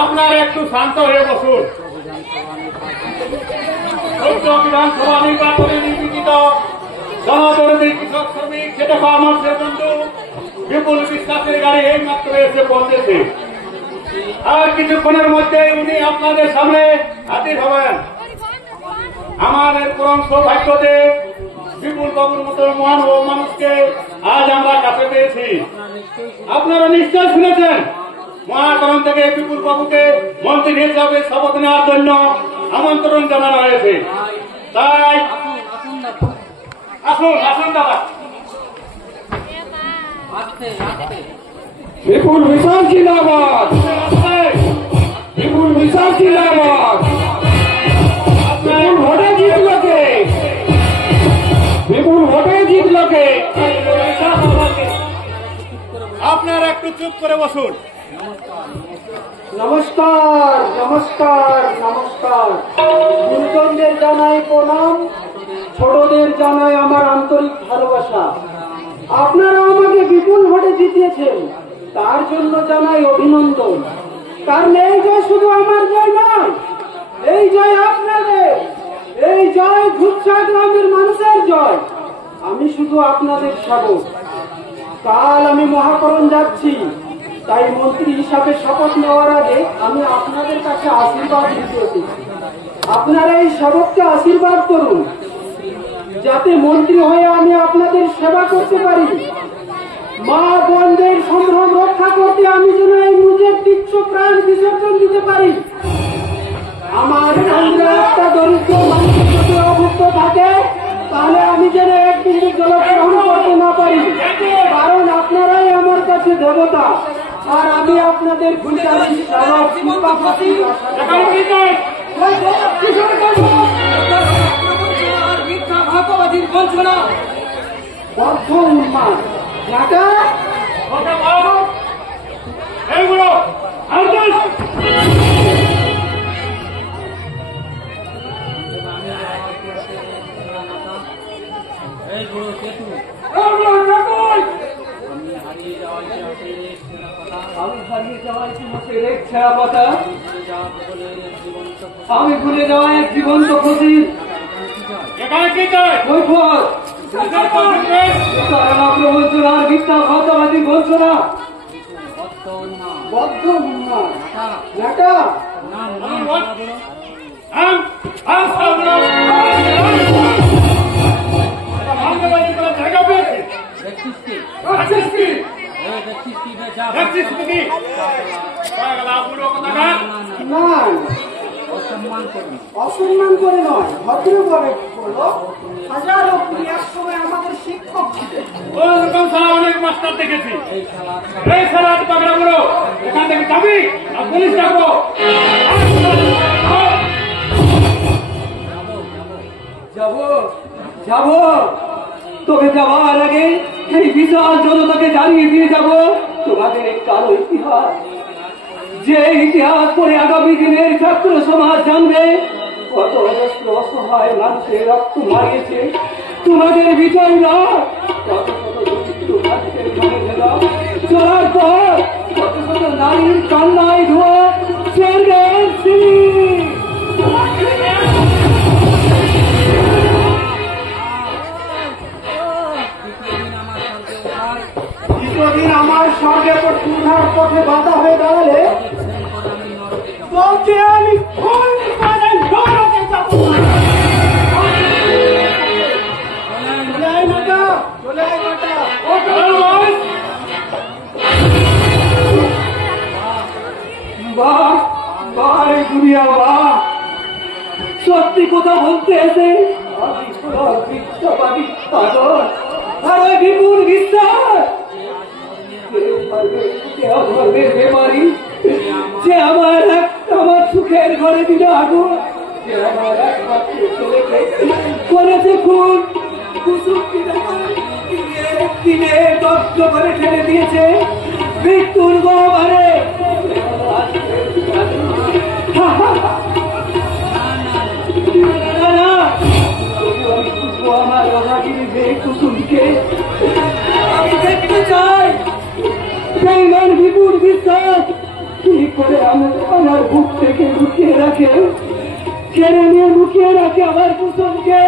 আপনার একটু শান্ত হয়ে বসুন। বিধানসভা নির্বাচনে নির্বাচিত জনদরদী কৃষক শ্রমিক খেটে খাওয়া মানুষের বন্ধু বিপুল বিশ্বাসের গাড়ি এই মাত্র এসে পৌঁছেছে। আর কিছুক্ষণের মধ্যে উনি আপনাদের সামনে হাজির হবেন। আমাদের পরম সৌভাগ্যতে বিপুল বাবুর মতো মহান মানুষকে আজ আমরা কাছে পেয়েছি। আপনারা নিশ্চয় শুনেছেন মহাকরণ থেকে বিপুল বাবুকে মন্ত্রী হিসাবে শপথ নেওয়ার জন্য আমন্ত্রণ জানানো হয়েছে। তাই আসুন আসুন দাদা। বিপুল বিশ্বাস জিন্দাবাদ, বিপুল বিশ্বাস জিন্দাবাদ। বিপুল ভোটে জিতল কে? বিপুল ভোটে জিতল কে? আপনারা একটু চুপ করে বসুন। নমস্কার নমস্কার নমস্কার। গুরুজনদের জানাই প্রণাম, ছোটদের জানাই আমার আন্তরিক ভালোবাসা। আপনারা আমাকে বিপুল ভোটে জিতিয়েছেন, তার জন্য জানাই অভিনন্দন। কারণ এই জয় শুধু আমার জয় নয়, এই জয় আপনাদের, এই জয় ভুচ্ছা গ্রামের মানুষের জয়। আমি শুধু আপনাদের সেবক। কাল আমি মহাকরণ যাচ্ছি, তাই মন্ত্রী হিসাবে শপথ নেওয়ার আগে আমি আপনাদের কাছে আশীর্বাদ দিতে এসেছি। আপনারা এই সেবককে আশীর্বাদ করুন, যাতে মন্ত্রী হয়ে আমি আপনাদের সেবা করতে পারি। মা বোনদের সম্ভ্রম রক্ষা করতে আমি যেন এই নিজের তুচ্ছ প্রাণ বিসর্জন দিতে পারি। আমার কেন্দ্রে একটা দরিদ্র মানুষের যদি অভুক্ত থাকে, তাহলে আমি যেন এক বিন্দু জল গ্রহণ করতে না পারি। কারণ আপনারাই আমার কাছে দেবতা, আর আমি আপনাদের পূজারী সেবক। বদ্ধ উন্মাদ নাটক এইগুলো আমি হারিয়ে যাওয়া ইতিহাসের এক ছেঁড়া পাতা, আমি ভুলে যাওয়া এক জীবন্ত ফসিল। এখানে কি চাই? কৈফত প্রবঞ্চনার মিথ্যা ভাতাবাদী বঞ্চনা, বদ্ধ উন্মাদ নাটা। জায়গা পেয়েছে অসম্মান করে নয়, ভদ্রভাবে বলো। হাজারো এক সময় আমাদের শিক্ষক ছিলেন। ওরকম সারা অনেক মাস্টার দেখেছি। এই সারা পাগড়াগুলো এখান থেকে যাবি আর পুলিশ ডাকবো। যাবো যাবো, তবে যাওয়ার আগে এই বিশাল জনতাকে জানিয়ে দিয়ে যাব তোমাদের এই কালো ইতিহাস। যে ইতিহাস পরে আগামী দিনের ছাত্র সমাজ জানবে কত অজস্র অসহায় মানুষের রক্ত মারিয়েছে তোমাদের বিজয়ীরা। কত কত দরিদ্র মানুষের ঘরে ঘেরা চলার পর কত কত নারীর কান্নায় ধোয়া স্বর্গের সিঁড়ি। কিছুদিন আমার স্বর্গে উঠার পথে বাধা হয়ে দাঁড়ালে বলতে আমি খুন করে নরকে যাব। দুনিয়া বা সত্যি কথা বলতে এসে মিথ্যাবাদী পাগল আর ওই বিপুল বিশ্বাস ধর্মের বেমারি, যে আমার সুখের ঘরে দিল আগুন, যে আমার একমাত্র ছেলেকে করেছে খুন, দিনে দগ্ধ করে ঠেলে দিয়েছে মৃত্যুর গহ্বরে। আমার রাধাগিরি মেয়ে কুসুমকে আমি দেখতে চাই। সেই মান বিপুল বিশ্বাস কি করে আমার বুক থেকে লুকিয়ে রাখে, কেড়ে নিয়ে লুকিয়ে রাখে আমার কুসুমকে।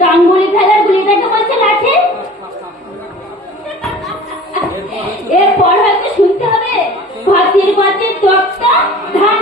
গাঙ্গুলি খেলার গুলিটাকে বলছে লাঠি। এরপর হয়তো শুনতে হবে ভাতের তক্তা ধান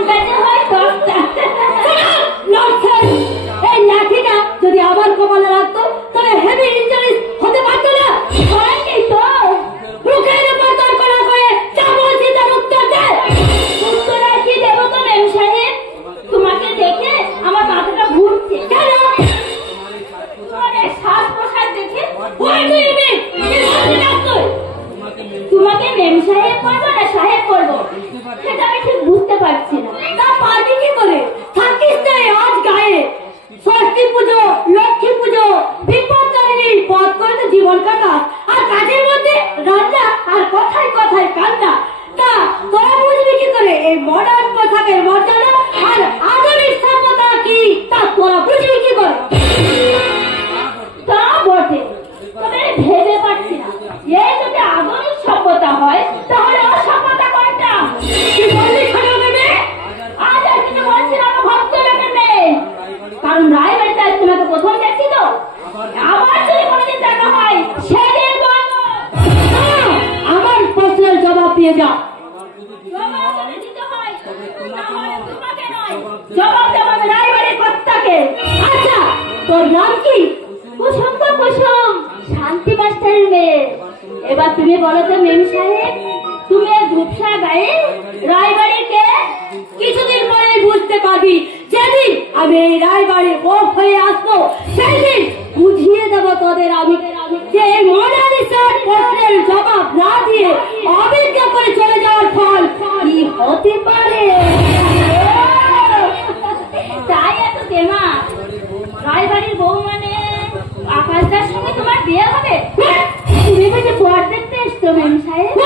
তোর নাম কি? কুসুম তো কুসুম, শান্তি মাস্টারের মেয়ে। এবার তুমি বলো তো মেম সাহেব, তুমি ধূপসা গায়ে রায়বাড়িকে? কিছুদিন পরে বুঝতে পারবি, যেদিন আমি এই রায়বাড়ির বউ হয়ে আসবো সেদিন বুঝিয়ে দেবো তোদের আমি যে মোনালিসার প্রশ্নের জবাব না দিয়ে অবিজ্ঞা করে চলে যাওয়ার ফল কি হতে পারে। তাই এত তেমা, রায়বাড়ির বউ মানে আকাশটার সঙ্গে তোমার বিয়ে হবে? তুমি বুঝে বর দেখতে এসছো মেম সাহেব?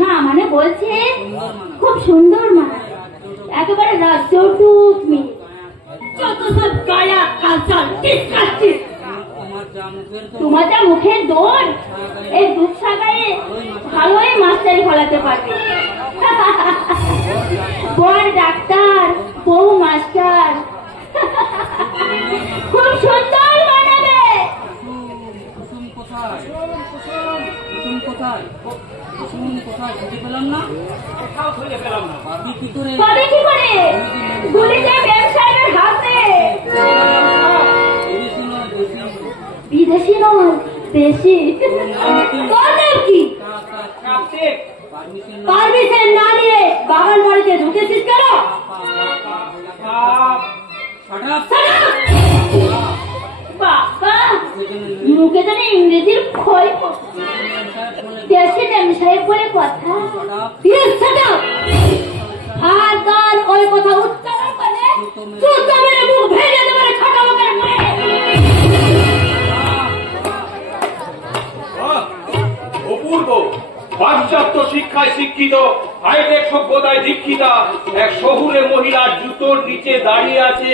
না মানে বলছে খুব সুন্দর মানে, একেবারে রাজ্যটুক মেয়ে, যত সব গায়া কালচার ডিসকাস্টিং। তোমার যা মুখের দৌড়, এই দুঃসা গায়ে ভালোই মাস্টারি ফলাতে পারবে। বর ডাক্তার, বউ মাস্টার, খুব সুন্দর বানাবে। কবে কি করে গুলিতে ব্যবসায়ের হাতে? বিদেশি নয়, দেশি। তোর নাম কি? পারমিশন না নিয়ে বাগান বাড়িতে ঢুকেছিস কেন? বাবা, মুখে যেন ইংরেজির ক্ষয় দেশে মেম সাহেব বলে কথা। আর ওই কথা উচ্চারণ করে জুতো মেরে মুখ ভেঙে দেবে ছোট লোকের মেয়ে। অপূর্ব পাশ্চাত্য শিক্ষায় শিক্ষিত, হাইটেক সভ্যতায় দীক্ষিতা এক শহুরে মহিলার জুতোর নিচে দাঁড়িয়ে আছে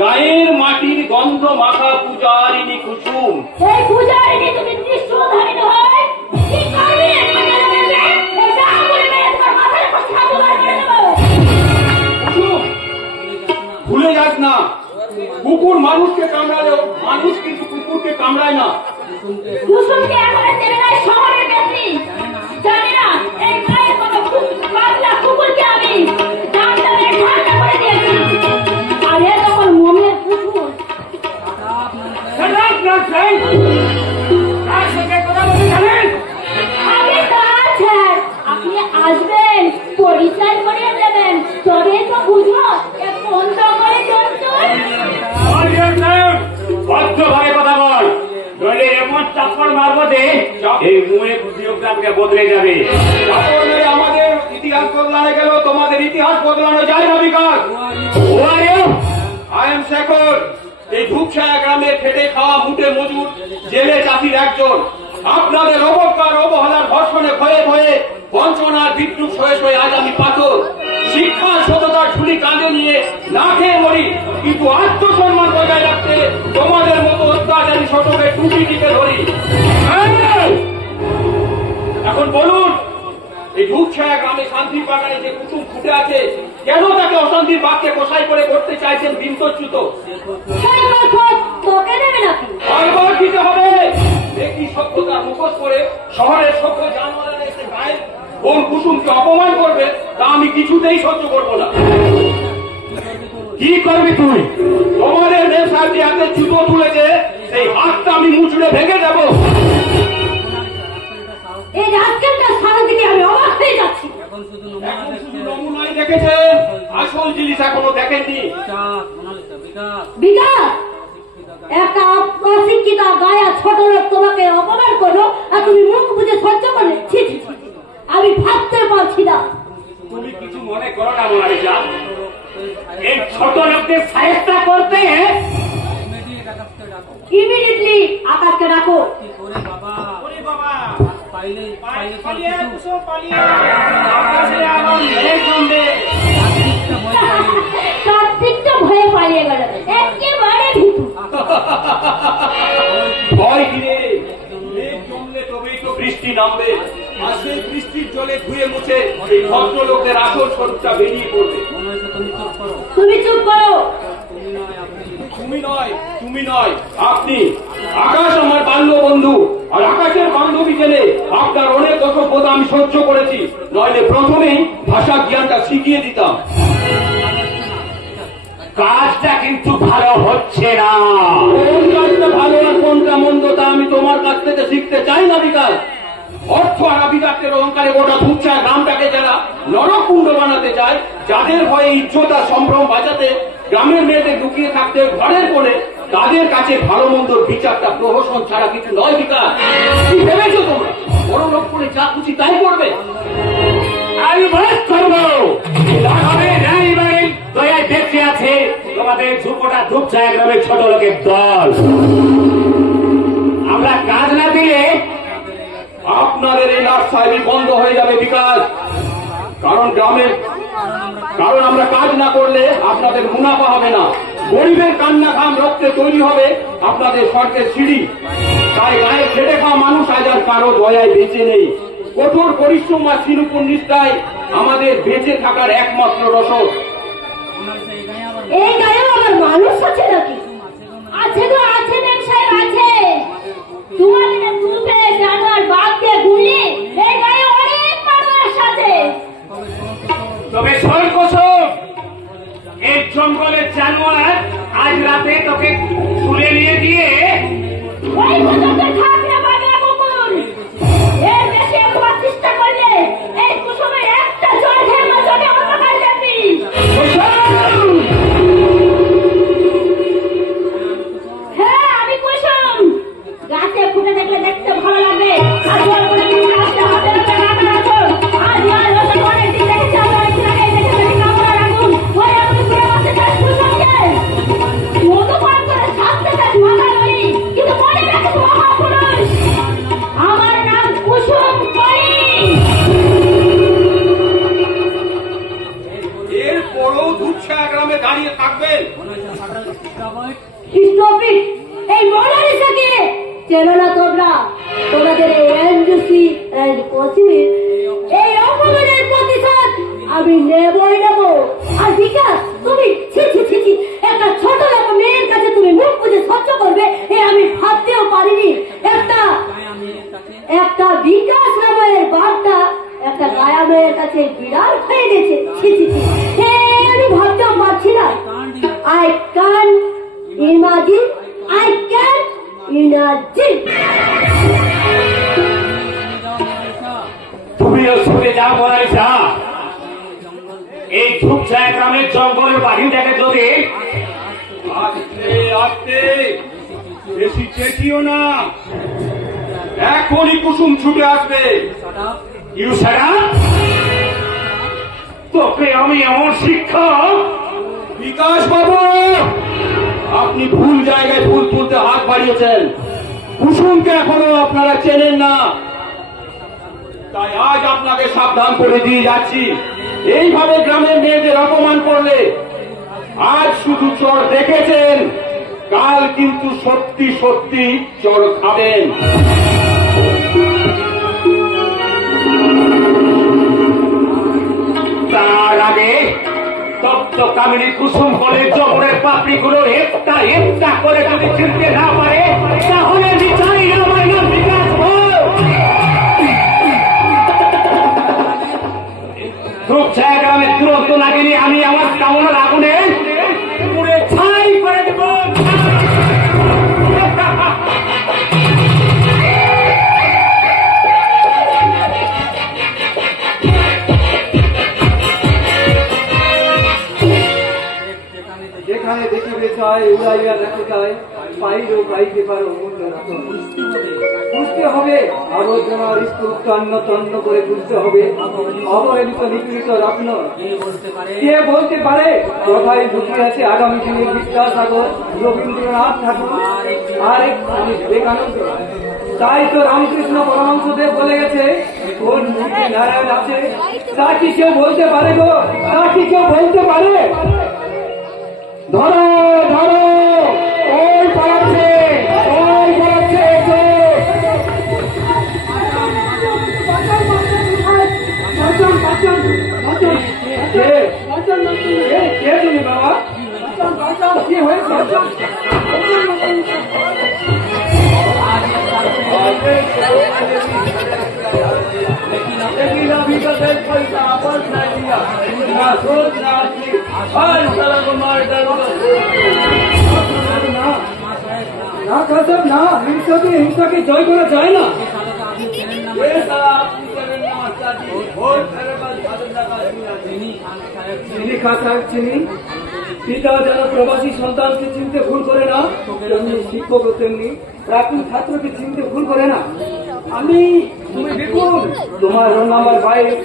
গায়ের মাটির গন্ধ মাখা পূজারিণী কুসুম। এই পূজারিণী তুমি দৃশ্যধারিণী হয় কি করবে? ভুলে যাস না, কুকুর মানুষকে কামড়ালেও মানুষ কিন্তু কুকুরকে কামড়ায় না। কুসুমকে এখন দেবে না শহরের ব্যক্তি, জানি না এই গায়ে কত পাগলা কুকুরকে আমি জানতে ঠান্ডা করে দিয়েছি। আর এ তখন মনের কুকুর। আমি কাজ স্যার, আপনি আসবেন, পরিচয় করিয়ে দেবেন, তবে তো বুঝো বন্ধ করে চলছুন। ভদ্রভাবে কথা বল, নইলে এমন চাপড় মারবো যে এই মুয়ে জিওগ্রাফিটা বদলে যাবে। চাপড় মেরে আমাদের ইতিহাস বদলানো গেল, তোমাদের ইতিহাস বদলানো যায় না বিকাশ। আই এম শেখর, এই ধূপছায়া গ্রামের খেটে খাওয়া মুটে মজুর জেলে চাষির একজন। আপনাদের অবজ্ঞার অবহেলার ধর্ষণে ভয়ে ভয়ে বঞ্চনার বিদ্রুপ সয়ে সয়ে আজ আমি পাথর। শিক্ষা সততার ঝুলি কাঁধে নিয়ে না খেয়ে মরি, কিন্তু আত্মসম্মান বজায় রাখতে তোমাদের মতো অত্যাচারী শোষকের টুপি টিপে ধরি। এখন বলুন, এই ধূপছায়া গ্রামে শান্তির বাগানে যে কুসুম ফুটে আছে, কেন তাকে অশান্তির বাক্যে কষাই করে করতে চাইছেন বিন্দচ্যুত? তোকে দেবে নাকি? বারবার দিতে হবে। দেখি সভ্যতার মুখোশ করে শহরের সভ্য জানোয়ারের এসে গায়ের বোন কুসুমকে অপমান করবে, তা আমি কিছুতেই সহ্য করবো না। কি করবি তুই? তোমাদের নেশার যে হাতে জুতো তুলেছে, সেই হাতটা আমি মুচড়ে ভেঙে দেব। এই রাজকেলটা সারা দিকে আমি অবাক হয়ে যাচ্ছি। এখন শুধু নমুনাই দেখেছেন, আসল জিনিস এখনো দেখেননি। বিকাশ, একটা অশিক্ষিত গায়া ছোট লোক তোমাকে অপমান করলো আর তুমি মুখ বুঝে সহ্য করলে? আমি ভাবতে পারছি না। তুমি কিছু মনে করো না মোনালিসা, এই ছোট লোকদের সাহেবটা করতে ইমিডিয়েটলি আকাশকে ডাকো। কার্তিকটা ভয়ে পালিয়ে গেল, একেবারে ভীতু। ভয় কিনে জমলে তবেই তো বৃষ্টি নামবে, আর সেই বৃষ্টির জলে ধুয়ে মুছে এই ভদ্রলোকদের আসল স্বরূপটা বেরিয়ে পড়বে। তুমি চুপ করো। তুমি নয় আপনি। আকাশ আমার বাল্য বন্ধু, আর আকাশের বান্ধবী জেনে আপনার অনেক অসভ্যতা আমি সহ্য করেছি, নইলে প্রথমেই ভাষা জ্ঞানটা শিখিয়ে দিতাম। কাজটা কিন্তু ভালো হচ্ছে না। কোন কাজটা ভালো আর কোনটা মন্দ তা আমি তোমার কাছ থেকে শিখতে চাই না বিকাশ। অর্থ আর আভিজাত্যের অহংকারে গোটা ধূপছা গ্রামটাকে যারা নরকুণ্ড বানাতে চায়, যাদের ভয়ে ইজ্জত আর সম্ভ্রম বাঁচাতে গ্রামের মেয়েদের লুকিয়ে থাকতে ঘরের কোণে, তাদের কাছে ভালো মন্দর বিচারটা প্রহসন ছাড়া কিছু নয় বিকাশ। কি ভেবেছো তোমরা বড় লোক করে যা খুশি তাই করবে? আমি বাস করবো দয়ায় বেঁচে আছে তোমাদের ঝুঁকোটা ধূপছা গ্রামের ছোট লোকের দল। আমরা কাজ না দিলে আপনাদের এই লাশ সাহেবী বন্ধ হয়ে যাবে বিকাশ। কারণ আমরা কাজ না করলে আপনাদের মুনাফা হবে না। গরিবের কান্না ঘাম রক্তে তৈরি হবে আপনাদের স্বর্গের সিঁড়ি। তাই গায়ে খেটে খাওয়া মানুষ আজ আর কারো দয়ায় বেঁচে নেই। কঠোর পরিশ্রম আর সিনুপুর নিষ্ঠায় আমাদের বেঁচে থাকার একমাত্র রসদ। এই গায়েও আবার মানুষ আছে নাকি? আছে তো আছে মেম সাহেব, আছে। তোমাদের গ্রুপে জানোয়ার বাদ দিয়ে গুলি এই গায়ে অনেক মানুষ আছে। তবে শোন কুসুম, এই জঙ্গলের জানোয়ার আজ রাতে তোকে তুলে নিয়ে গিয়ে ওই পর্যন্ত থাকলে পাবে কুকুর। এর বেশি একবার চেষ্টা করলে এই কুসুমের একটা জল খেয়ে চোখে অন্ধকার দেখবি। হ্যাঁ, আমি কুসুম। গাছে ফুটে দেখলে দেখতে ভালো লাগবে। আর জল করে দিলে আসতে হাতে হাতে রাখা রাখো। আর জল রসে অনেকদিন দেখেছি, আমি অনেকদিন আগে দেখেছি কামড়া রাখুন। ওই আপনি ঘুরে বসে চাষ কুসুমকে মধুপান করে শাস্তে চাষ মাথা ধরি। কিন্তু মনে রাখিস মহাপুরুষ, আমার নাম কুসুম করি। এরপরও ধূপছা গ্রামে দাঁড়িয়ে থাকবেন? কৃষ্ণপীঠ এই মোনালিসাকে চেনো না তোমরা? তোমাদের এই এনজুসি এন্ড কোচির এই অপমানের প্রতিশোধ আমি নেবই নেব। আর বিকাশ, তুমি ছি ছি ছি ছি, একটা ছোট লোক মেয়ের কাছে তুমি মুখ বুঝে সহ্য করবে এ আমি ভাবতেও পারিনি। একটা বিকাশ নামের বার্তা একটা গায়া মেয়ের কাছে বিড়াল হয়ে গেছে। ছি ছি ছি, আমি ভাবতেও পারছি না। I can't imagine. তুমিও শুনে যা মোনালিসা, এই ধূপছা গ্রামের জঙ্গলের বাড়িটাকে যদি আস্তে আস্তে, বেশি চেঁচিও না। এখনই কুসুম ছুটে আসবে। ইউসারা, তোকে আমি এমন শিক্ষা। বিকাশ বাবু, আপনি ভুল জায়গায় ফুল তুলতে হাত বাড়িয়েছেন। কুসুমকে এখনো আপনারা চেনেন না, তাই আজ আপনাকে সাবধান করে দিয়ে যাচ্ছি। এইভাবে গ্রামের মেয়েদের অপমান করলে আজ শুধু চড় দেখেছেন, কাল কিন্তু সত্যি সত্যি চড় খাবেন। তার আগে তপ্ত কামিনী কুসুম বলে জবরের পাপড়িগুলো একটা একটা করে যদি চিনতে না পারে, তাহলে আমি চাই না আমার নাম বিকাশ হোক। ধূপছা গ্রামের দুরন্ত লাগেনি, আমি আমার কামনার আগুনে পুড়ে ছাই করে দেব। যেখানে দেখিবে চায় উড়াইয়া রাখতে চায়, পাইলেও পাইতে পারো মূল্য রতন। বুঝতে হবে আবর্জনার স্তূপ তন্ন তন্ন করে বুঝতে হবে অবহেলিত নিপীড়িত রত্ন। কে বলতে পারে কোথায় লুকিয়ে আছে আগামী দিনের বিদ্যাসাগর, রবীন্দ্রনাথ ঠাকুর আর এক স্বামী বিবেকানন্দ। তাই তো রামকৃষ্ণ পরমহংসদেব বলে গেছে, কোন মুখে নারায়ণ আছে তা কি কেউ বলতে পারে গো? তা কি কেউ বলতে পারে? ধরো ধরো, ওই পালাচ্ছে, ওই পালাচ্ছে। কে তুমি বাবা? কি হয়েছে? लेकिन अभी का देश पैसा वापस नहीं दिया, ना सोच ना असली, हर साला को मार डालूंगा। না কাসব না, হিংসাকে জয় করা যায় না। ये साला आपकी करें ना मास्टर जी, वोट मेरे पास ज़्यादा लगा চিনি খা সাহেব চিনি, পিতা যারা প্রবাসী সন্তানকে চিনতে ভুল করে না, তেমনি শিক্ষক তেমনি প্রাক্তন ছাত্রকে চিনতে ভুল করে না। তুমি বিপুল, তোমার রোল নাম্বার 22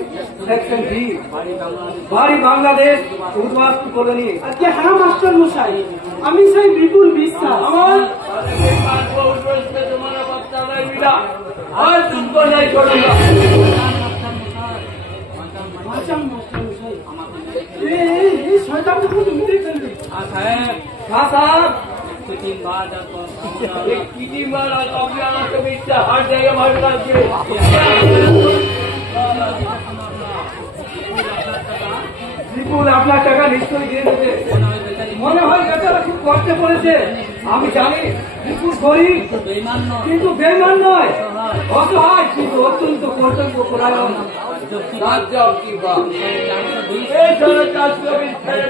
সেকশন ডি, বাড়ি বাংলাদেশ, উদ্বাস্তু কলোনি। আজকে হ্যাঁ মাস্টার মশাই, আমি সেই বিপুল বিশ্বাস। আমার तुम्हारा बच्चा नहीं मिला, आज तुमको नहीं छोड़ूंगा। हर जगह मार करके বিপুল আপনার টাকা নিশ্চয়ই দিয়ে দেবে। মনে হয় বেচারা খুব কষ্টে পড়েছে। আমি জানি বিপুল গরিব, কিন্তু বেইমান নয়, অসহায় কিন্তু অত্যন্ত কর্তব্য পরায়ণ। जब की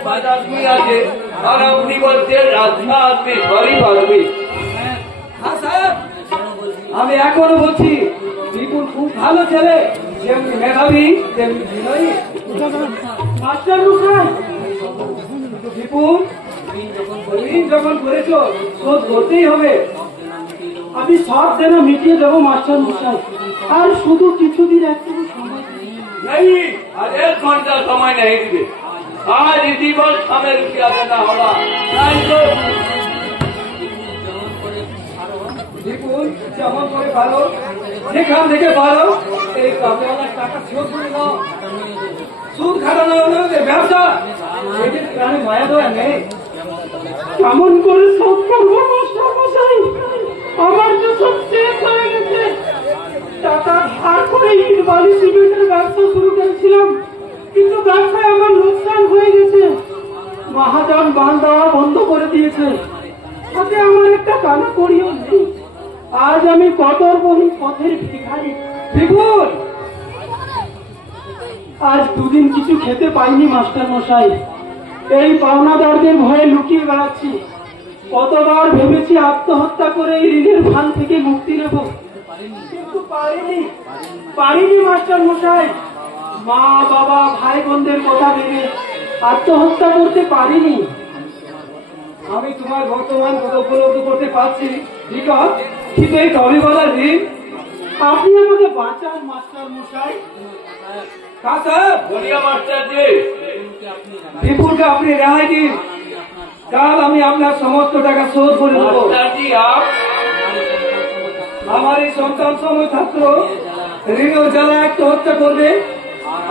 बात आदमी आगे और अपनी बोलते रास्ता आदमी गरीब आदमी। হ্যাঁ সাহেব, আমি এখনো বলছি বিপুল খুব ভালো ছেলে, যেমনি মেধাবী তেমনি বিনয়ী। মাস্টার মশাই, বিপুল ঋণ যখন করেছ শোধ করতেই হবে। আমি সব দেনা মিটিয়ে দেবো মাস্টার মশাই, আর শুধু কিছুদিন একটু সময় দিন। नहीं, आज 1 घंटा समय नहीं दिए। आज इसी वक्त हमें रुपया देना होगा, नहीं तो বিপুল যেমন করে পারো, যেখান থেকে পারো এই কামড়ালার টাকা শোধ করে দাও। সুদ খাটানো হলো যে ব্যবসা, এদের প্রাণে মায়া দেওয়া নেই। কেমন করে শোধ করবো মাস্টার মশাই? আমার তো সব শেষ হয়ে গেছে। টাকা ধার করে ইট বালি সিমেন্টের ব্যবসা শুরু করেছিলাম, কিন্তু ব্যবসায় আমার লোকসান হয়ে গেছে। মহাজন বান দেওয়া বন্ধ করে দিয়েছে, সাথে আমার একটা কানা করিও নেই। আজ আমি কতর বহি পথের ভিখারি। বিপুল, আজ দুদিন কিছু খেতে পাইনি মাস্টার মশাই। এই পাওনাদারদের ভয়ে লুকিয়ে বেড়াচ্ছি। কতবার ভেবেছি আত্মহত্যা করে এই ঋণের ভান থেকে মুক্তি নেব, কিন্তু পারিনি মাস্টার মশাই। মা বাবা ভাই বোনদের কথা ভেবে আত্মহত্যা করতে পারিনি। আমি তোমার বর্তমান কথা উপলব্ধ করতে পারছি, ঠিক আছে, কিন্তু এই তবে বলা ঋণ আপনি আমাকে বাঁচান মাস্টার মশাই। बढ़िया मास्टर जी, বিপুলকে আপনি রেহাই দিন, কাল আমি আপনার সমস্ত টাকা শোধ করে দেবো। मास्टर जी आप আমার এই সন্তান সম ছাত্র ঋণের জ্বালা আত্মহত্যা করবে,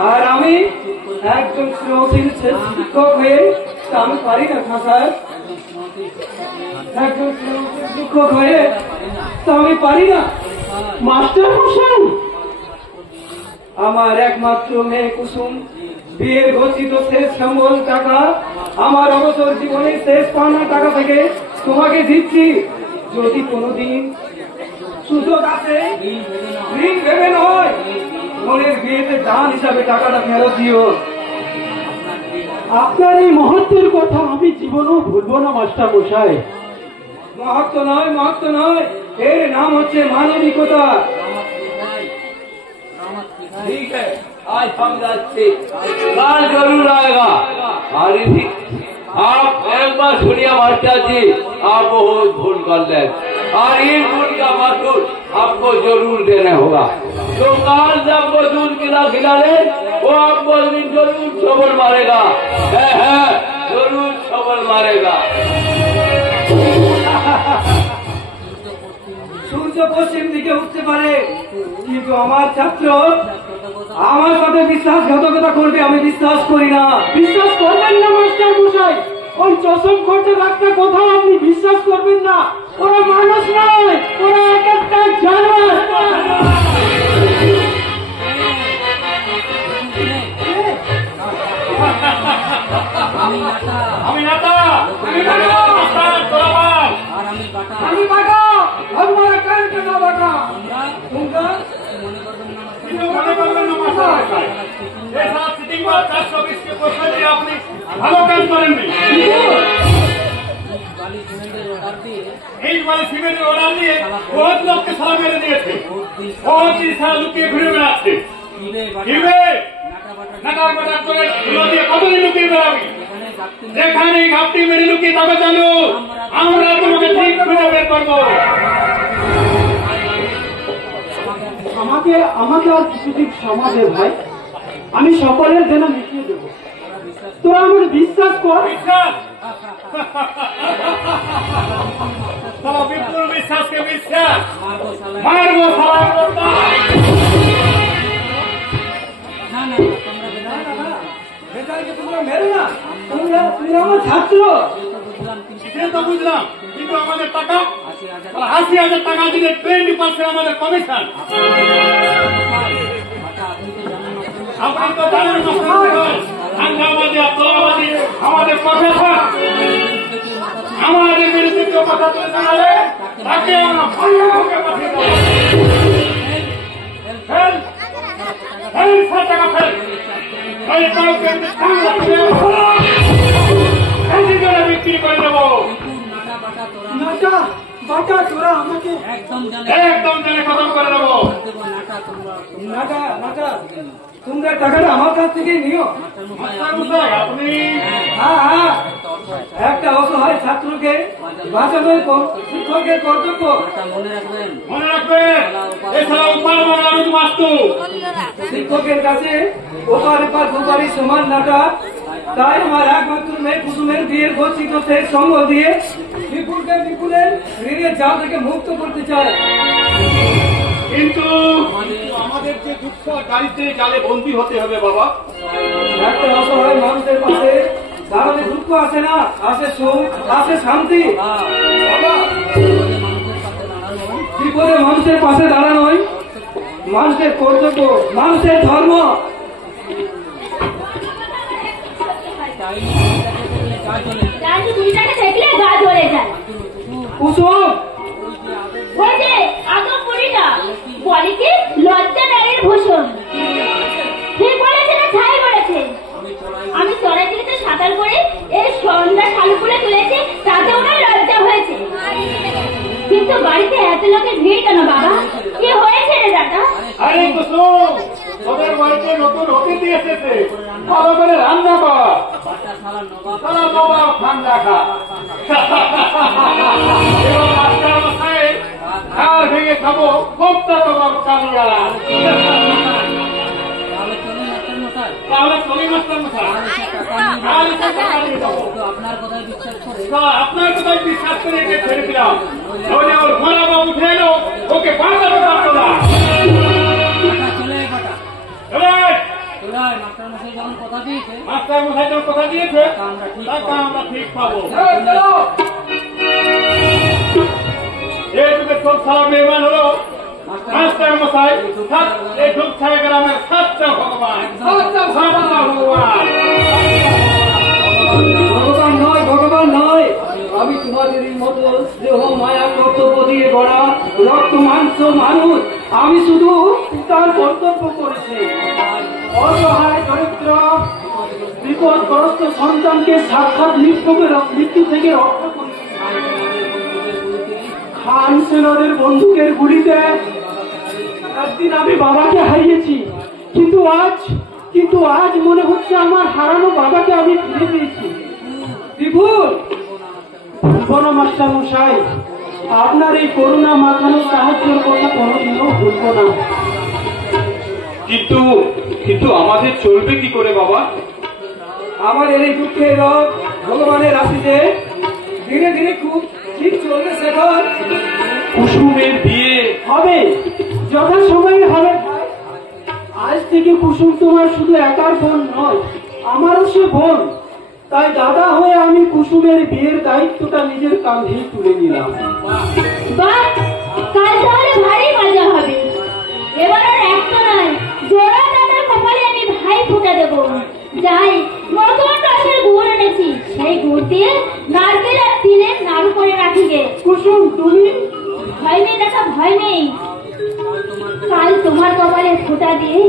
আর আমি একজন শ্রমশীল শিক্ষক হয়ে তা আমি পারি না। স্যার, একজন শ্রমশীল শিক্ষক হয়ে তা আমি পারি না। মাস্টার মশাই, আমার একমাত্র মেয়ে কুসুম বিয়ের গচ্ছিত শেষ সম্বল টাকা আমার অবসর জীবনের শেষ পাওনা টাকা থেকে তোমাকে দিচ্ছি। যদি কোনোদিন সুযোগ আছে, ঋণ ভেবে নয়, মনের বিয়েতে দান হিসাবে টাকাটা ফেরত দিও। আপনার এই মহত্বের কথা আমি জীবনেও ভুলবো না মাস্টার মশাই। মহত্ব নয়, এর নাম হচ্ছে মানবিকতা। ठीक है, आज हम जाते, कल जरूर आएगा। और आप एक बार सुनिए मास्टर जी, आप बहुत भूल कर ले, और ये भूल का मासूल आपको जरूर देना होगा। तो कल जब वो दूध खिला ले, वो आपको जरूर छबल मारेगा, है जरूर छबल मारेगा। সূর্য পশ্চিম দিকে উঠতে পারে, কিন্তু আমার ছাত্র আমার সাথে বিশ্বাসঘাতকতা করবে আমি বিশ্বাস করি না। বিশ্বাস করবেন না মাস্টার মশাই, ওই চশম করতে একটা কোথাও আপনি বিশ্বাস করবেন না। ওরা মানুষ নয়, ওরা এক একটা জানোয়ার। আমি নাতা আমি বাটা ভগবান কারণ না বাটা তোমরা মনে করবেন না মাস্টারমশাই, এই সারা সিটিং বা 420কে প্রশ্ন দিয়ে আপনি ভালো কাজ করেননি। এই মানে সিমেন্টের অর্ডার দিয়ে বহুত লোককে সারা মেরে দিয়েছে, বহুত দিন সারা লুকিয়ে ঘুরে বেড়াচ্ছে। কতদিন লুকিয়ে বেড়াবি? যেখানে ঘাপটি মেরে লুকিয়ে তবে জানো আমরা তোমাকে ঠিক খুঁজে বের করবো। আমাকে আর কিছুদিন সময় দে ভাই, আমি সকলের যেন মিটিয়ে দেবো। তোরা আমাকে বিশ্বাস কর। বিশ্বাস সারা বিপুল বিশ্বাসকে বিশ্বাস মারবো সারা। মেরো না, তুই আমার ছাত্র। সে তো বুঝলাম, কিন্তু আমাদের টাকা 80,000 টাকা দিলে 20% আমাদের কমিশন। আপনি তো জানেন আঙ্গাবাদী আর তোলাবাদী আমাদের প্রফেসর, আমাদের বিরুদ্ধে কেউ কথা তুলে জানালে তাকে আমরা ভয়ানকে পাঠিয়ে দেবো। ফেল ফেল, 100 টাকা ফেল। বিক্রি করে দেবো। বাটা তোরা আমাকে একদম জেনে খতম করে দেবো। তোমরা টাকাটা আমার কাছ থেকে নিও। আপনি হ্যাঁ, একটা অসহায় ছাত্রকে বাঁচানোর শিক্ষকের কর্তব্য। মনে রাখবেন, এছাড়া উপার বাংলাদেশ বাস্তু শিক্ষকের কাছে ওপার এপার দুপারি সমান নাটা। তাই আমার একমাত্র মেয়ে কুসুমের বিয়ের গচ্ছিত শেষ সঙ্গ দিয়ে বিপুলের ঋণের জাল থেকে মুক্ত করতে চায়। কিন্তু আমাদের যে দুঃখ দারিদ্রের জালে বন্দী হতে হবে বাবা। একটা অসহায় মানুষের পাশে দাঁড়ালে দুঃখ আসে না, আসে সুখ, আসে শান্তি। বিপদে মানুষের পাশে দাঁড়ানোই মানুষের কর্তব্য, মানুষের ধর্ম। দুইটাকে দেখলে গা জ্বলে যায়। কুসুম, ওই যে আদম বুড়িটা বলে কি লজ্জা নারীর ভূষণ। ঠিক বলেছে না ছাই বলেছে? আমি চড়াই দিকে সাঁতার করে এই সন্ধ্যা শালু করে তুলেছি, তাতে ওনার লজ্জা হয়েছে। কিন্তু বাড়িতে এত লোকের ভিড় কেন বাবা? কি হয়েছে রে দাদা? আরে কুসুম, তোদের বাড়িতে নতুন অতিথি এসেছে, ভালো করে রান্না কর। সারা নবাব ঠান্ডা খা। এবার মাস্টার মশাই ঘাড় ভেঙে খাবো কোপ্তা তোমার কালিয়ালা। তাহলে চলি মাস্টার মশাই, আপনার কোথায় বিশ্বাস করে একে ছেড়ে দিলাম। ওই ওর ঘোড়া বা উঠে এলো, ওকে বাঁচাতে পারতো না। মাস্টার মশাই যখন কথা দিয়েছে টাকা আমরা ঠিক পাবো। যেহেতু সব সারা মেহমান হলো মাস্টার মশাই, এই ধূপছাড়া গ্রামের 7টা ভগবান, 7টা ভগবান। ভগবান নয়, আমি তোমাদেরই মতো দেহ মায়া কর্তব্য দিয়ে গড়া রক্ত মাংস মানুষ। আমি শুধু তার কর্তব্য করেছি। অসহায় চরিত্র বিপদগ্রস্ত সন্তানকে সাক্ষাৎ মৃত্যু থেকে রক্ষা করেছি। খান সেনাদের বন্দুকের গুলিতে একদিন আমি বাবাকে হারিয়েছি, কিন্তু আজ মনে হচ্ছে আমার হারানো বাবাকে আমি ফিরে পেয়েছি। বিপুল, বড় মাস্টার মশাই, আপনার এই করুণা মাখানো সাহায্যের কথা কোনোদিনও ভুলব না। কিন্তু আমাদের চলবে কি করে বাবা? আমাদের এই দুঃখের রোগ ভগবানের রাশিতে ধীরে ধীরে খুব ঠিক চলবে। সেবার কুসুমের বিয়ে হবে, যথাসময়ে হবে। আজ থেকে কুসুম তোমার শুধু একার বোন নয়, আমারও সে বোন। তাই দাদা হয়ে আমি কুসুমের বিয়ের দায়িত্বটা নিজের কাঁধেই তুলে নিলাম। বাহ, কাল তাহলে ভারী মজা হবে। এবার আর একটা নয়, জোড়া দাদার কপালে আমি ভাই ফুটা দেবো। যাই, নতুন রসের গুড় এনেছি, সেই গুড় দিয়ে নারকেল আর তিলের নাড়ু করে রাখি গে। কুসুম, তুমি ভয় নেই দাদা, ভয় নেই। কাল তোমার কপালে ফুটা দিয়ে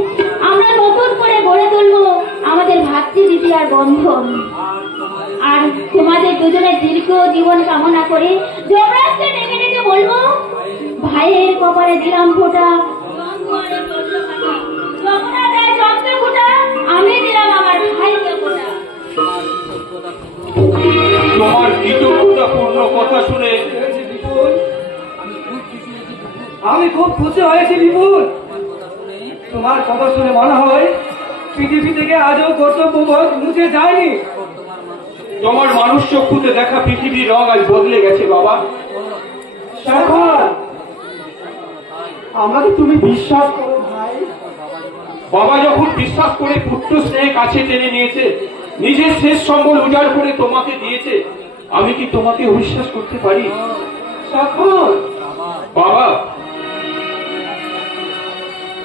আমরা নতুন করে গড়ে তুলবো আমাদের ভাতৃদ্বিতীয়ার বন্ধন। আর তোমাদের দুজনের দীর্ঘ জীবন কামনা করে যমরাজকে ডেকে ডেকে বলবো, ভাইয়ের কপালে দিলাম ফোঁটা, যমুনা দেয় চন্দ্র ফোঁটা, আমি দিলাম আমার ভাইকে ফোঁটা। তোমার কৃতজ্ঞতাপূর্ণ কথা শুনে আমি খুব খুশি হয়েছি বিপুল। তোমার কথা শুনে মনে হয় পৃথিবী থেকে আজও কর্তব্যবোধ মুছে যায়নি। তোমার মানুষ চক্ষুতে দেখা পৃথিবীর রং আজ বদলে গেছে বাবা। শেখর, আমাকে তুমি বিশ্বাস করো ভাই। বাবা যখন বিশ্বাস করে পুত্র স্নেহে কাছে টেনে নিয়েছে, নিজের শেষ সম্বল উজাড় করে তোমাকে দিয়েছে, আমি কি তোমাকে অবিশ্বাস করতে পারি? শেখর, বাবা,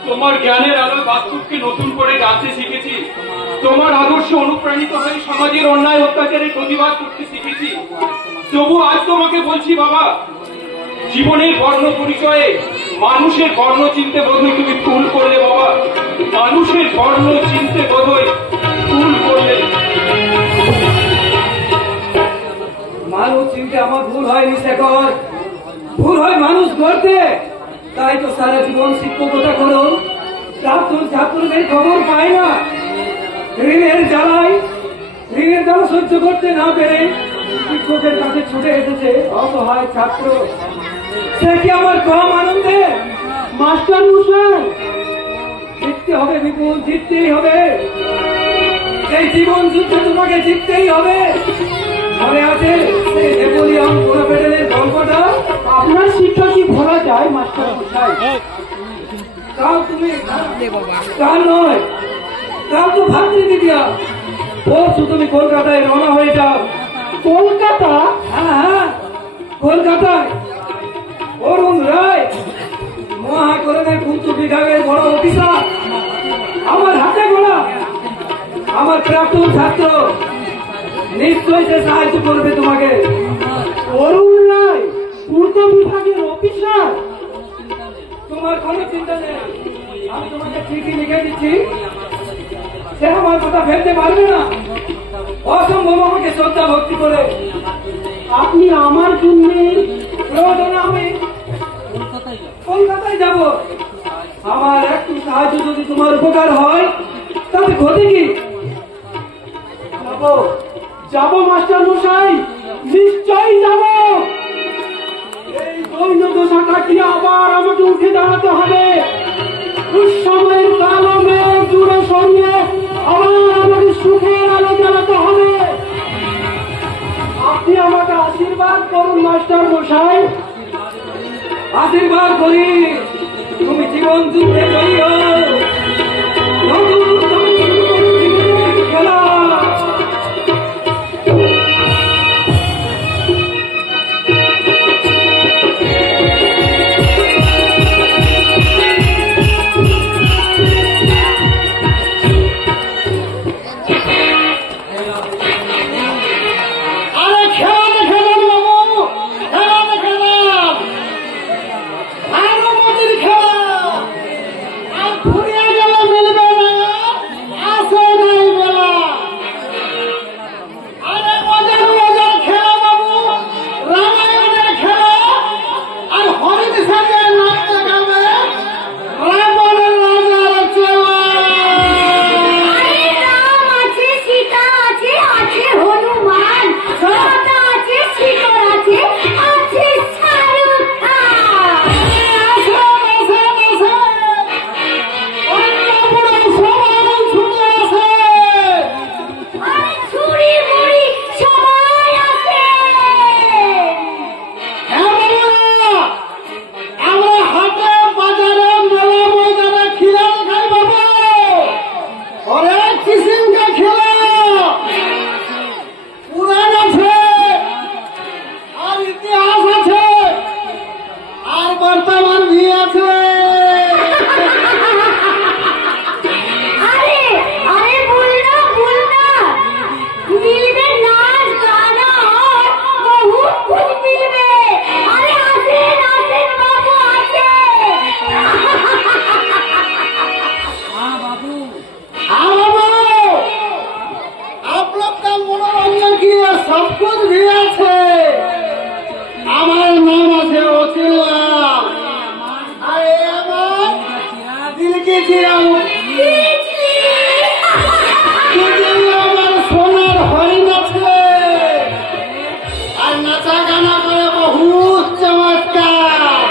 তোমার জ্ঞানের আলোয় বাস্তবকে নতুন করে জানতে শিখেছি। তোমার আদর্শে অনুপ্রাণিত হয়ে সমাজের অন্যায় অত্যাচারের প্রতিবাদ করতে শিখেছি। তবু আজ তোমাকে বলছি বাবা, জীবনের বর্ণ পরিচয়ে মানুষের বর্ণ চিনতে বোধহয় তুমি ভুল করলে বাবা। মানুষের বর্ণ চিনতে বোধহয় ভুল করলে। মানুষ চিনতে আমার ভুল হয়নি শেখর, ভুল হয় মানুষ গড়তে। তাই তো সারা জীবন শিক্ষকতা করো, প্রাক্তন ছাত্রদের খবর পায় না। ঋণের জ্বালা সহ্য করতে না পেরে শিক্ষকের কাছে ছুটে এসেছে অসহায় ছাত্র। সে কি আমার কম আনন্দে? মাস্টার মশাই, জিততে হবে বিপুল, জিততেই হবে। এই জীবন যুদ্ধে তোমাকে জিততেই হবে। মনে আছে সেই নেপোলিয়ন বোনাপার্টের গল্পটা? আপনার শিক্ষা কি ভোলা যায় মাস্টার মশাই? কাল তুমি কাল নয়, কাল তো ভাতৃদ্বিতীয়া। পরশু তুমি কলকাতায় রওনা হয়ে যাও। কলকাতা? হ্যাঁ, কলকাতায় অরুণ রায় মহাকরণের পূর্ত বিভাগের বড় অফিসার আমার হাতে গোলা, আমার প্রাক্তন ছাত্র। নিশ্চয়ই সে সাহায্য করবে তোমাকে। অরুণ রায় পূর্ত বিভাগের অফিসার? তোমার কোনো চিন্তা নেই, আমি তোমাকে চিঠি লিখে দিচ্ছি। সে আমার কথা ফেলতে পারবে না, অসম্ভব আমাকে শ্রদ্ধা ভক্তি করে। আপনি আমার জন্য প্রয়োজনে আমি কলকাতায় যাব। আমার একটু সাহায্য যদি তোমার উপকার হয় তাতে ক্ষতি কি? যাবো মাস্টার মশাই, নিশ্চয়ই যাব। এই দৈন্য দশা কাটিয়ে আবার আমাকে উঠে দাঁড়াতে হবে। দুঃসময়ের কালো মেঘ দূরে সরিয়ে আবার আমাকে সুখের আলো জ্বালাতে হবে। আপনি আমাকে আশীর্বাদ করুন মাস্টার মশাই। আশীর্বাদ করি, তুমি জীবন যুদ্ধে জয়ী হও। খেলা सब कुछ भी আছে। আমার নাম আছে অচিল্লা। আরে আমার দিল কি চিরাও আমার সোনার হরিণ আছে আর নাচা গানা করে বহুত চমৎকার।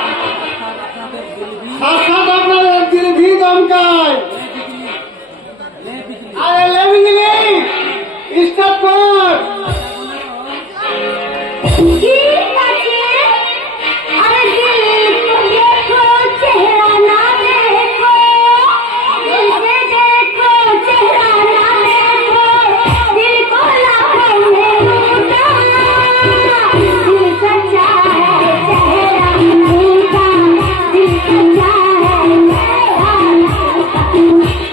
সাক্ষাৎ আপনাদের দিল ভি দমকায়। আরে লেবি দিলি স্টার্ট কর। ঠিক আছে। আরে দিল কো দেখো চেহারা না দেখো, দিল से देखो चेहरा ना देखो, दिल को लाखों में लूटा, दिल सच्चा है चेहरा झूठा, दिल सच्चा है चेहरा झूठा,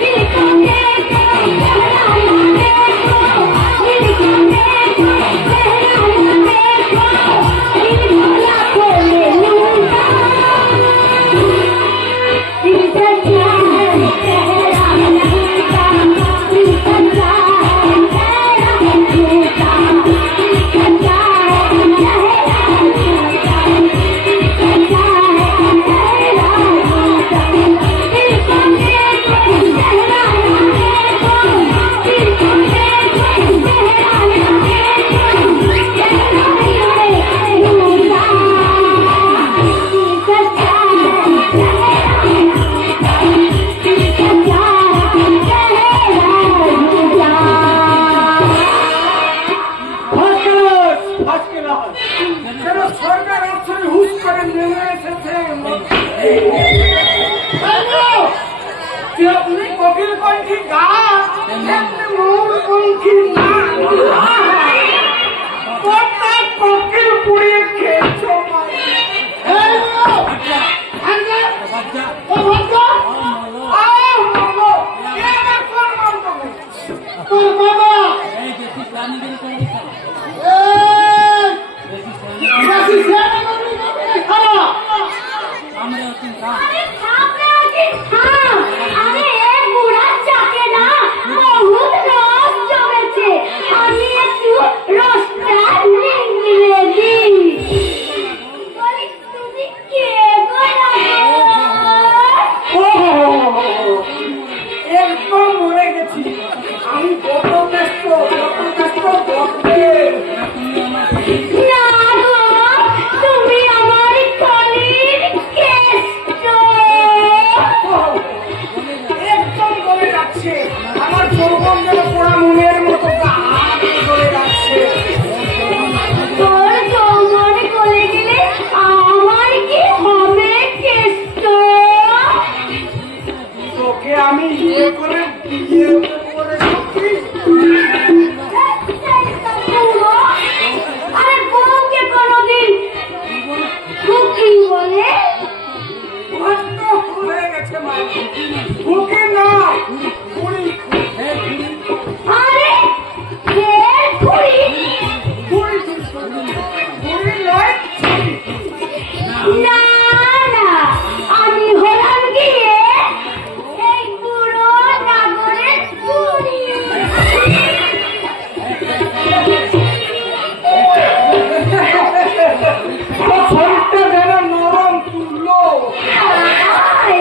दिल को देखो चेहरा ना देखो, दिल को देखो चेहरा ना देखो, दिल को लाखों में लूटा, दिल सच्चा है चेहरा झूठा, दिल सच्चा है चेहरा झूठा, दिल सच्चा है चेहरा झूठा, दिल सच्चा है चेहरा झूठा, दिल को देखो चेहरा ना देखो, दिल को देखो चेहरा ना देखो, चेहरा है झूठा, दिल सच्चा है সরকার অবসরে হুশ করে নেমে এসেছে। আপনি কোকিল কণ্ঠী গাছ, মোর কণ্ঠী না, কোকিল পুড়িয়ে খেয়েছো। अरे थाम रे अजीत थाम। अरे एक बुढ़ा चाके ना बहुत রস জমেছে, আমি একটু রসটা নিংড়ে দিই। বলি তুমি কে গো একদম মরে গেছি আমি। কত ব্যস্ত বলতে না গো, তুমি আমার কলির কেষ্ট। একদম গলে যাচ্ছে আমার যৌবন যেন পোড়া মনের মতো গলে যাচ্ছে। তোর যৌবন গলে গেলে আমার কি হবে কেষ্ট? তোকে আমি ইয়ে করে বিয়ে করে সত্যি আরে বউকে কোনদিন কুকি বলে? কষ্ট হয়ে গেছে মা। বুকে না পুরি আরে ফের খুঁড়ি? পুরি পুরি নয় না না, আমি হলাম গিয়ে এই বুড়ো নাগরের বুড়ি। শরীরটা যেন নরম তুললো। আই,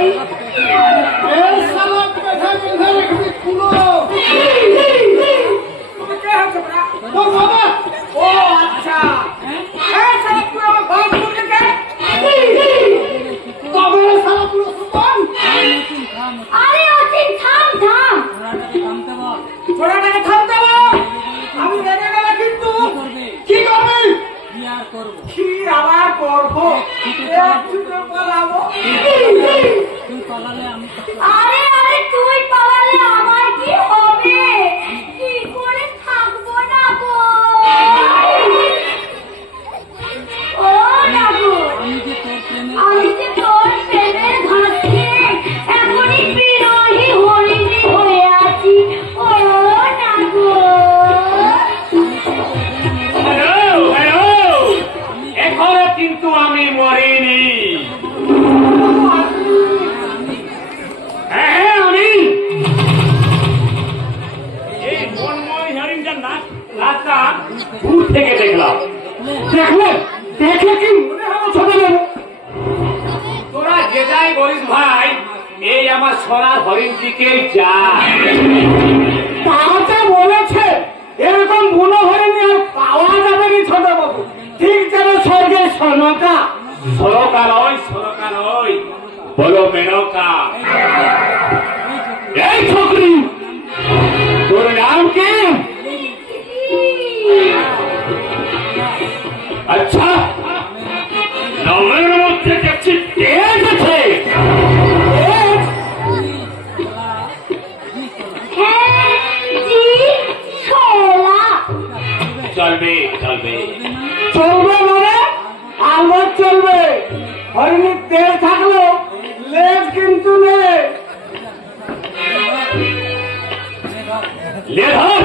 এই শালা পেছনে রেখে তুলো। তুমি কে হচ্ছে বড়া? তোর বাবা? ও আচ্ছা। এই শালা পুরো আমার বাপ তুলতে কে? তবে শালা পুরো সুপান। আরে অচিন থাম থাম। ঘোড়াটাকে থামতে বল। আমি রেগে গেলে কিন্তু কি করবি? কি আবার করবো? একটু পালাবো। আরে আরে তুই পালালে আমার কি হবে? কি করে থাকবো না গো? ও না গো, আমি যে তোর প্রেমের ঘাটে এখনই বিরোহী হরিণী হয়ে আছি। ও না গো, এখনো কিন্তু আমি মরিনি। হ্যাঁ আমি দেখলে দেখে কি মনে হলো ছোট বাবু? তোরা যে যাই বলিস ভাই, এই আমার সোনার হরিণটিকে যা তাহলে বলেছে এরকম বুনো হরিণী আর পাওয়া যাবে না ছোট বাবু, ঠিক যেন স্বর্গের সনকা। সরকা নয়, বলো মেনকা। এই ছোকরি, তোর নাম কি? আচ্ছা, নামের মধ্যে দেখছি তেজ আছে। হ্যাঁ জি, শোলা। চলবে চলবে মানে আলবাত চলবে। হরিণীর তেল থাকলো লেজ কিন্তু নেই। লে ধর।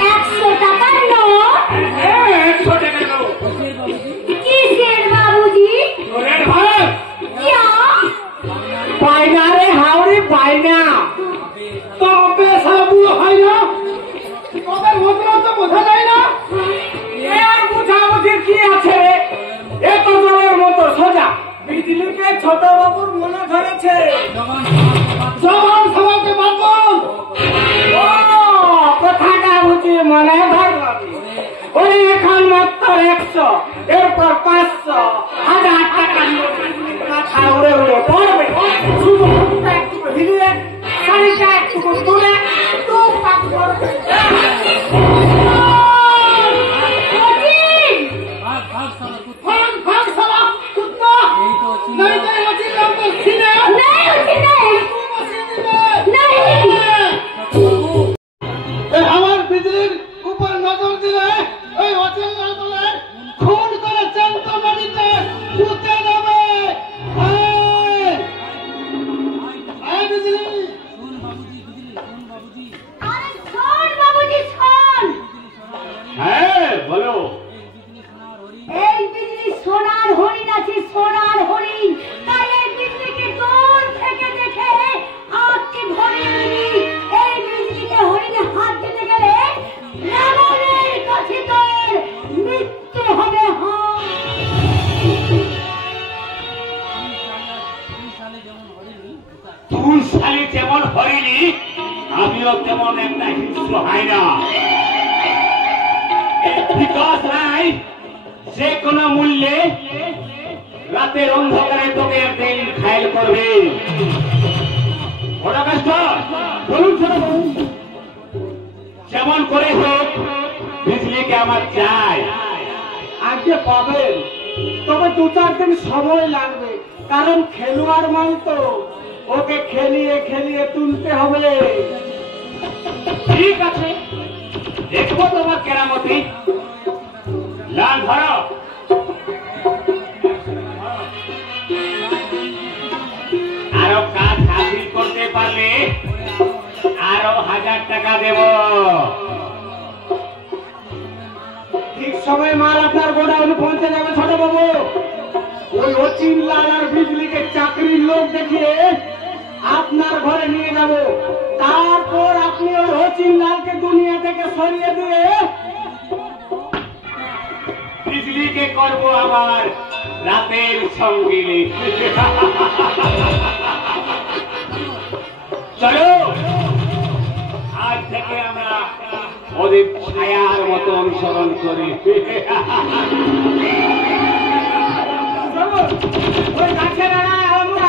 100 টাকার নোট। 100 টাকা নাও। কিসের বাবুজি? তোরের ভাড়া। क्या? পাইনা রে হাওড়ি পাইনা। তবে সাবু হয় না, তোদের মুদ্রা তো বোঝা যায় না। এর বুঝাবুঝির কি আছে রে? এ তো জলের মতো সোজা। বিজলিকে ছোট বাবুর মনে ধরেছে। জবান সবাইকে বাঁধন। ও কথাটা বুঝি মনে ধরলাম। ওই এখন মাত্র 100, এরপর 500, 1000 টাকা মাথা উড়ে উড়ে পড়বে। শুধু মুখটা একটু হিলিয়ে, শাড়িটা একটু তুলে টুকটাক করবে। ভাগ ভাগ শালা কুত্তা। नहीं तो वकील नाम तो सीने। नहीं उठी नहीं। नहीं। আমার বিজলির উপর নজর দিলে ওই হোটেল না বলে খুন করে চ্যান্ত নদীতে পুঁতে দেবে। বিজলি अरे শোন বাবুজি শোন। হ্যাঁ বলো। এই বিজলি সোনার হরিণ আছে, সোনার হরিণ। তাই এই বিজলিকে দূর থেকে দেখে আঁখকে ভরে নিবি। এই বিজলিকে হরিণে হাত দিতে গেলে রাবণের কাছে তোর মৃত্যু হবে। তুই শালি যেমন হরিণী, আমিও তেমন একটা হিংস্র হায়না। বিকাশ রায় যে কোনো মূল্যে রাতের অন্ধকারে তোকে একদিন ঘায়েল করবে। ওটা কষ্ট বলুন ছোট বাবু। যেমন করে হোক বিজলিকে আমার চাই। আজকে পাবেন, তবে 2-4 দিন সময় লাগবে, কারণ খেলোয়াড় মান তো, ওকে খেলিয়ে খেলিয়ে তুলতে হবে। ঠিক আছে, দেখবো তোমার কেরামতি। লাল ধরো। আরো কাজ হাসিল করতে পারলে আরো 1000 টাকা দেব। ঠিক সময় মাল আপনার গোডাউনে পৌঁছে যাবে ছোট বাবু। ওই অচিন লাল আর বিজলিকে চাকরির লোক দেখিয়ে আপনার ঘরে নিয়ে যাব। তারপর আপনি ওই অচিন লালকে দুনিয়া থেকে সরিয়ে দিয়ে বিজলিকে করবো আমার রাতের সঙ্গিনী। চলো আজ থেকে আমরা ওদের ছায়ার মতো অনুসরণ করি। ওই গাছের আড়ায় আমরা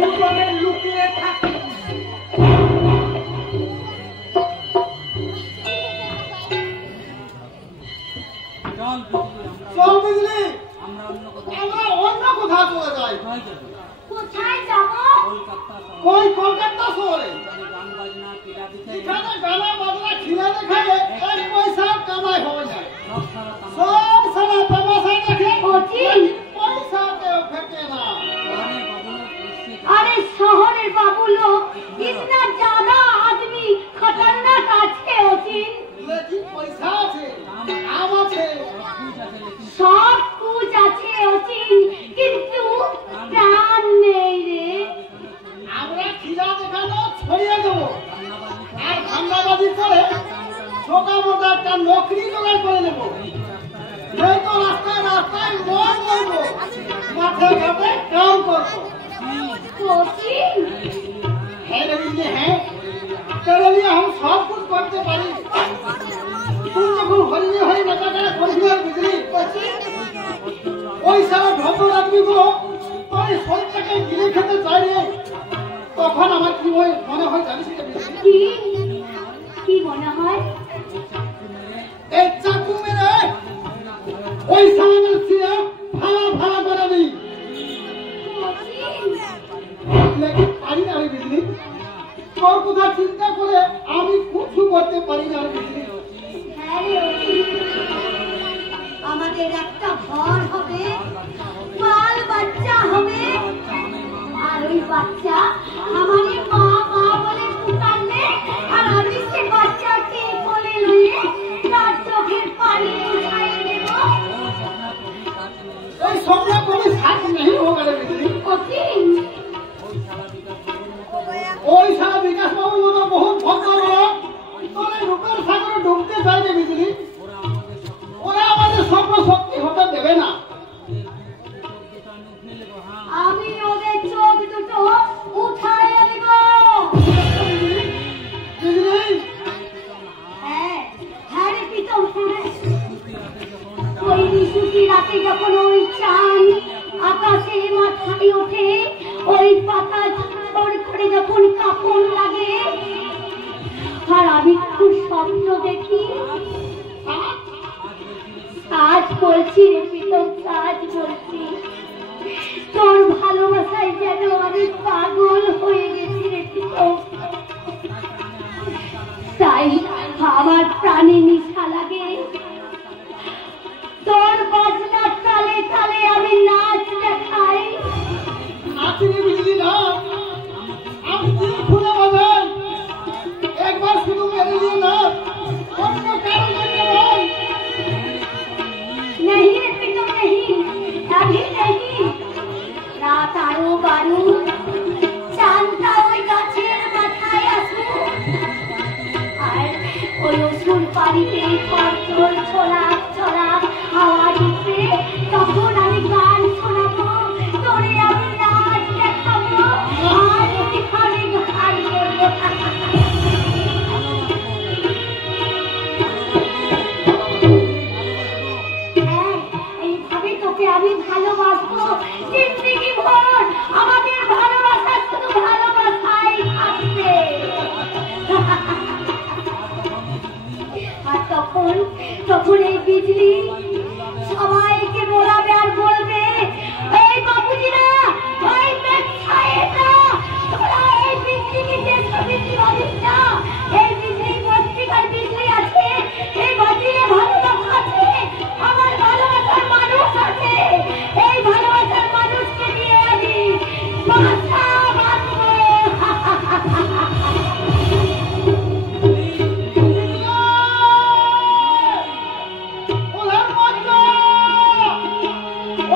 দুজনে লুকিয়ে থাকি। চল বিজলি, আমরা অন্য কোথাও চলে যাই। কোথায় যাবো? ওই কলকাতা শহরে, এখানে গানা বাজনা খিলা দেখায় 1 পয়সা কামাই হয় না। সব সারা তামাশা দেখে অচিন, পয়সা কেউ ফেকে না। अरे शहर बाबू लोग इतना ज्यादा आदमी खतरनाक আছে অচিন। लेकिन पैसा আছে, কাম আছে, সব কুছ আছে অচিন, কিন্তু প্রাণ নেই রে। আমরা খিলা দেখানো ছড়িয়ে দেবো আর ধান্দাবাজি করে ছোটা মোটা একটা নকরি জোগাড় করে নেব। এই তো রাস্তায় রাস্তায় মন করবো, মাঠে ঘাটে কাম করবো। হ্যাঁ রে বিজলি, হ্যাঁ तेरे लिए हम सब कुछ करते पारी। तुम যখন হরিণী হয়ে নেতাটা করবি আর বিজলি, ওই সারা ভদ্র আদমিগুলো তোর এই শরীরটাকে গিলে খেতে চাই রে, তখন আমার কি মনে হয় জানিস এটা বিজলি? কি মনে হয়? এই চাকু মেরে ওই সালামের সিয়া ভাড়া ভাড়া করে দিই। লেকিন পারি না রে বিজলি, তোর কথা চিন্তা করে আমি কিছু করতে পারি না রে বিজলি। আমাদের একটা ঘর হবে, বাল বাচ্চা হবে, আর ওই বাচ্চা আমাদের মা মা বলে পুকারলে, আর আমি সে বাচ্চাকে কোলে নিয়ে তার চোখের পানি উঠাই দেব। ওই সবটা কোনো সাথ নেই হোগা রে বিজলি। ওই সারা বিকাশ বাবুর মতো বহুত ভক্ত বড় তোর এই রূপের সাগরে ডুবতে চাই রে বিজলি। ওরা আমাদের স্বপ্ন সত্যি হতে দেবে না। আমি ওদের চোখ দুটো উঠাই দেব। বিজলি, হ্যাঁ হ্যাঁ রে প্রীতম, হ্যাঁ। ওই নিশুতি রাতে যখন ওই চাঁদ আকাশে মাথায় ওঠে, ওই পাতা ঝড় করে যখন কাপড় লাগে, আর আমি খুব স্বপ্ন দেখি। আজ বলছি রে প্রীতম, আজ বলছি, তোর ভালোবাসায় যেন আমি পাগল হয়ে গেছি রে প্রীতম। তাই আমার প্রাণে নিশা লাগে, তোর বাজনার তালে তালে আমি নাচ দেখাই। নাচি রে বিজলি না, আমি দিল খুলে বাজাই। একবার শুধু মেরে দিয়ে না, অন্য কারো জন্য নয়। नहीं रे प्रीतम, नहीं, अभी नहीं। रात आरो बारू, चांदता ওই গাছের মাথায় আসু, আর ওই অসুর পানিতে খড় ছড়াক ছড়াক হাওয়া দিচ্ছে, তখন আমি গান শোনাবো, তোরে আমি নাচ দেখাবো, আর এখানে গান করবো। এইভাবে তোকে আমি ভালোবাসবো জিন্দেগি ভর, আমাদের ভালোবাসা শুধু ভালোবাসাই থাকবে। আর তখন এই বিজলি সবাইকে বলাবে আর বলবে, এই বাবুজিরা, ওই ব্যবসায়ীরা, তোরা এই বিজলিকে যে বিজলি বাজিস না, এই বিজলি পত্রিকার বিজলি আছে, এই বাজিরে ভালোবাসা আছে, আমার ভালোবাসার মানুষ আছে, এই ভালোবাসার মানুষকে নিয়ে আমি বাসা বাঁধবো। ওলার মাত্রা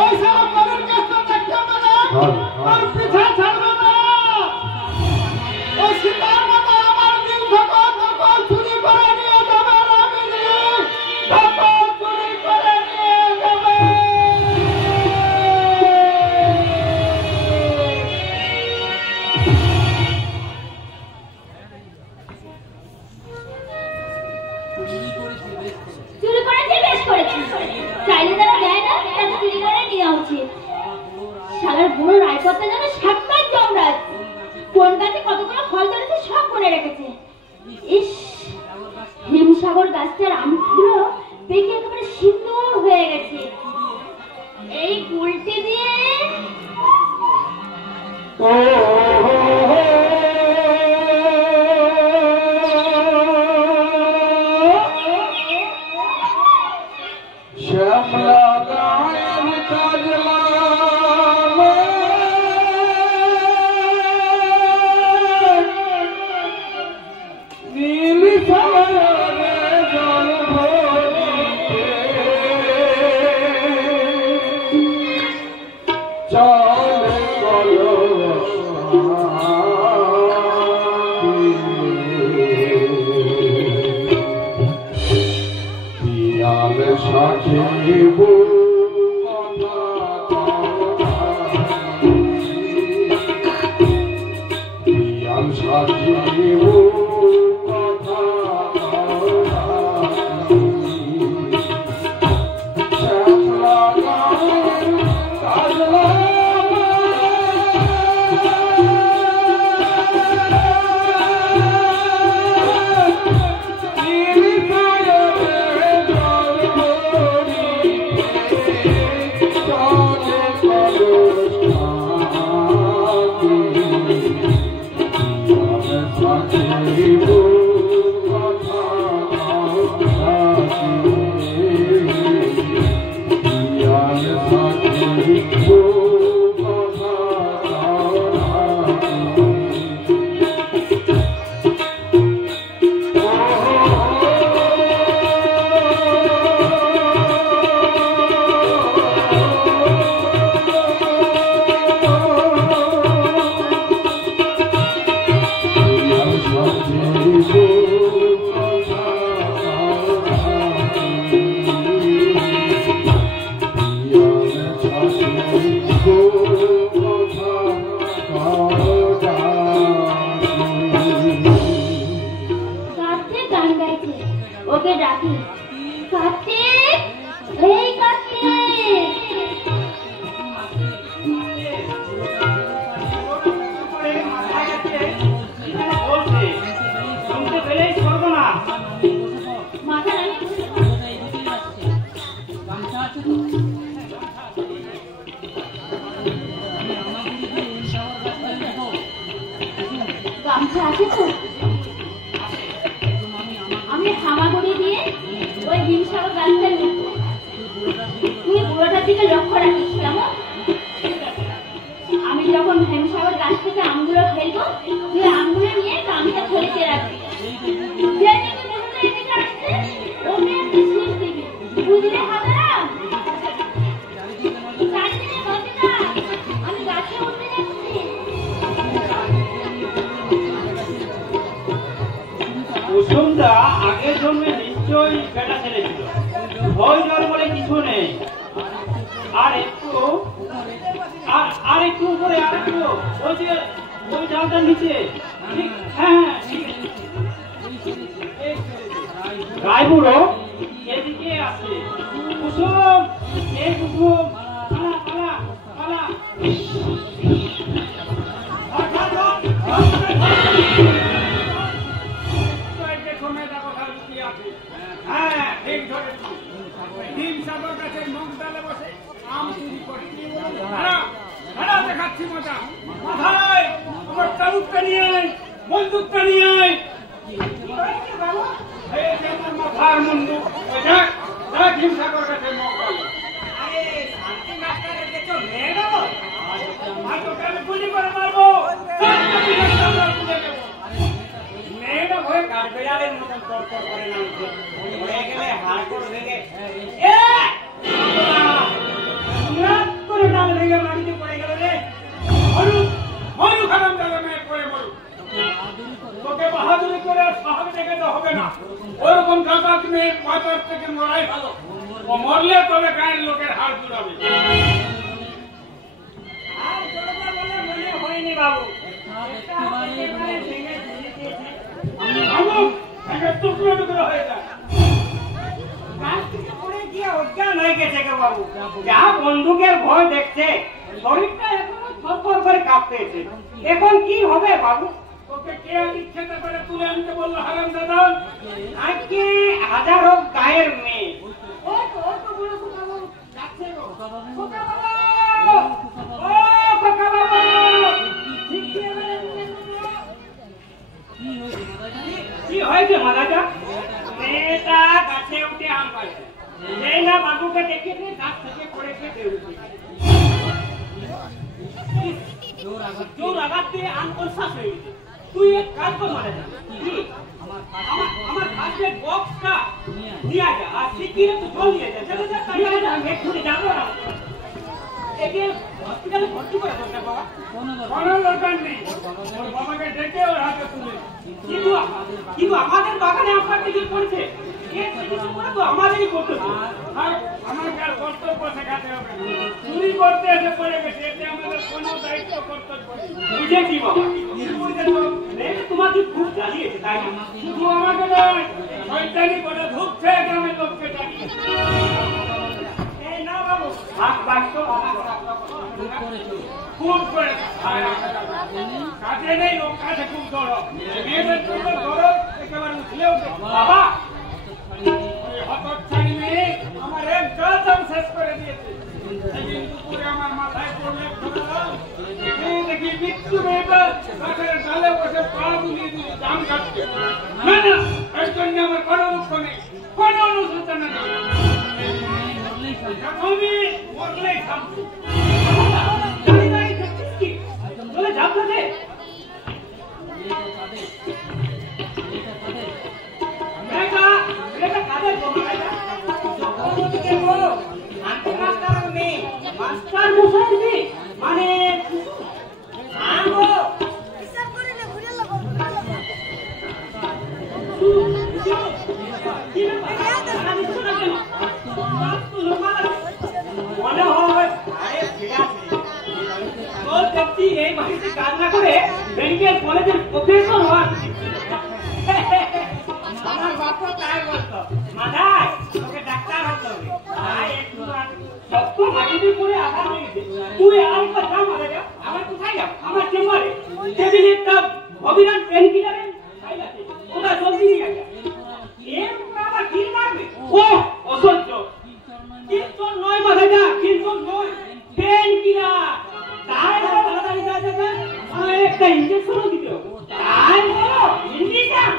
ওই সারা পরের কাজটা দেখতে হবে না, আর পিছা ছাড়বে না। ওই সীতার মতো আমার দিল ধকল ধকল চুরি করে নিয়ে যাবে রে বিজলি, ধকল চুরি করে নিয়ে যাবে। চুরি করেছি, বেশ করেছি, চাইলে যারা দেয় না তাকে চুরি করে নেওয়া উচিত। শালার বুড়ো রায়কর্তা যেন সাক্ষাৎ যমরাজ, কোন গাছে কতগুলো ফল ধরেছে সব মনে রেখেছে। ইস, হিমসাগর গাছটার আমগুলো পেকে একেবারে সিঁদুর হয়ে গেছে। এই গুলটি দিয়ে শ্যামলা গায়ের কাজলা নীল সাগরে জল ভরিতে চলে গলো সাজিব পিয়াল সাজিব ওকে ডাকি। কার্তিক, এই কার্তিক। মাথা গামছা আছে তো? আমি হামাগুড়ি দিয়ে ওই হিমসাগর গাছটা নিব। তুই বুড়োটার দিকে লক্ষ্য রাখিস, কেমন? আমি যখন হিমসাগর গাছ থেকে আমগুলো ফেলবো, তুই আমগুলো নিয়ে গামছা থলিতে রাখবি। যে দিকে বুড়োটা এদিকে আসছে, ওকে একটা ছিপ দিবি। বুঝলে হবে না? চারদিকে বসে না, আমি গাছে উঠতে যাচ্ছি। কুসুমদা আগের জন্মে নিশ্চয়ই বেটা ছেলে ছিল, ভয় ডর বলে কিছু নেই। আর একটু উপরে আর একটু ওই যে ওই ডালটার নিচে। হ্যাঁ, রায়বুড়ো এদিকে আছে। কুসুম, এই কুসুম, পালা পালা পালা। হ্যাঁ, ঠিক ধরেছি। হিমসাগর গাছের মুখ ডালে বসে আম চুরি করে। দেখাচ্ছি মজা। মাথায় আমার চালুকটা নিয়ে আয়, বন্দুকটা নিয়ে আয়। আমার মাথার বন্দুক। দেখ হিমসাগর গাছের মুখ ডালে। আমি গুলি করে মারবো। মেয়েটা ভয়ে কাঠবেড়ালের মতন তরতর করে নামছে। হয়ে গেলে হাড় করে ভেঙে করে ডাল ভেঙে মাটিতে পড়ে গেল রে। মরু খারাপ জায়গা মেয়ে পড়ে মরু। তোকে বাহাদুরি করে সাহস দেখাতে হবে না। ওরকম কাকাত মেয়ে পাতার থেকে মরাই ভালো। ও মরলে তবে গায়ের লোকের হাড় জুড়াবে। আর জোড়া বলে মনে হয়নি বাবু। টুকরো টুকরো হয়ে যায়। গাছ থেকে পড়ে গিয়ে অজ্ঞান হয়ে গেছে কে বাবু। যা বন্দুকের ভয় দেখছে, শরীরটা এখনো থরথর করে কাঁপতেছে। এখন কি হবে বাবু? তোকে কে ইচ্ছাটা করে তুলে আনতে বললো হারাম দাদা? আজকে হাজারো গায়ের মেয়ে। ও তো বড় খোকা বাবু যাচ্ছে গো। খোকা বাবু, ও খোকা বাবু, কি হয়েছে মাদাটা? মেয়েটা গাছে উঠে আম পাচ্ছে। সেই না বাবুকে দেখেছে, গাছ থেকে পড়েছে বেরুতে। জোর আঘাত দিয়ে আম কনসাস হয়ে গেছে। তুই এক কাজ কর মাদাটা, আমার কাছে বক্সটা নিয়ে যা আর শিখিয়ে তো জল নিয়ে যা। এক্ষুনি যাবো না। একে হসপিটালে ভর্তি করে দরকার বাবা। কোনো দরকার নেই। ওর বাবাকে ডেকে ওর হাতে তুলে। কিন্তু আমাদের বাগানে আপনার দিকে পড়ছে। এর থেকে তোমরা তো আমাদেরই কর্তব্য। আর আমাকে আর কর্তব্য শেখাতে হবে না। চুরি করতে এসে পড়ে গেছে, এতে আমাদের কোনো দায়িত্ব কর্তব্য নেই। বুঝেছি বাবা, মেয়েটা তোমাকে খুব জ্বালিয়েছে, তাই না? শুধু আমাকে নয়, শয়তানি করে ঢুকছে গ্রামের লোককে ডাকি। এই না বাবু, হাত বাঁচতো খুব করে কাজে নেই, ও কাছে খুব ধরো। মেয়েদের জন্য ধরো একেবারে উঠলেও বাবা। হতচ্ছাড়ি মেয়ে আমার একদম শেষ করে দিয়েছে। সেদিন দুপুরে আমার মাথায় পড়লে দেখি মৃত্যু মেয়েটা গাছের ডালে বসে পা বুলিয়ে দিয়ে দাম কাটছে। না না, এর জন্য আমার কোনো দুঃখ নেই, কোনো অনুশোচনা নেই। আমি মরলেই থামছি। চলে যাও তাহলে। মাস্টার মশাই মেয়ে মানে মনে হয় এই বাড়িতে কাজ না করে ব্যাংকের কলেজের প্রফেসর হওয়া আমার বাপও তাই বলতো, মাথায় তোকে ডাক্তার হতে হবে। তাই একটু সত্য মাটিতে পড়ে আঘাত লেগেছে। তুই আরেকবার যাও মারা যা। আমার কোথায় যাও? আমার চেম্বারে টেবিলে একটা অবিরাম পেন কিলারের ফাইল আছে, ওটা জলদি নিয়ে যা। এর উপর আবার কিল মারবে? ও অসহ্য। কিলচোর নয় মারা যা, কিলচোর নয়, পেন কিলার। তাই বলো তাড়াতাড়ি যা যা যা। আমার একটা ইঞ্জেকশনও দিতে হবে। তাই বলো ইঞ্জেকশন।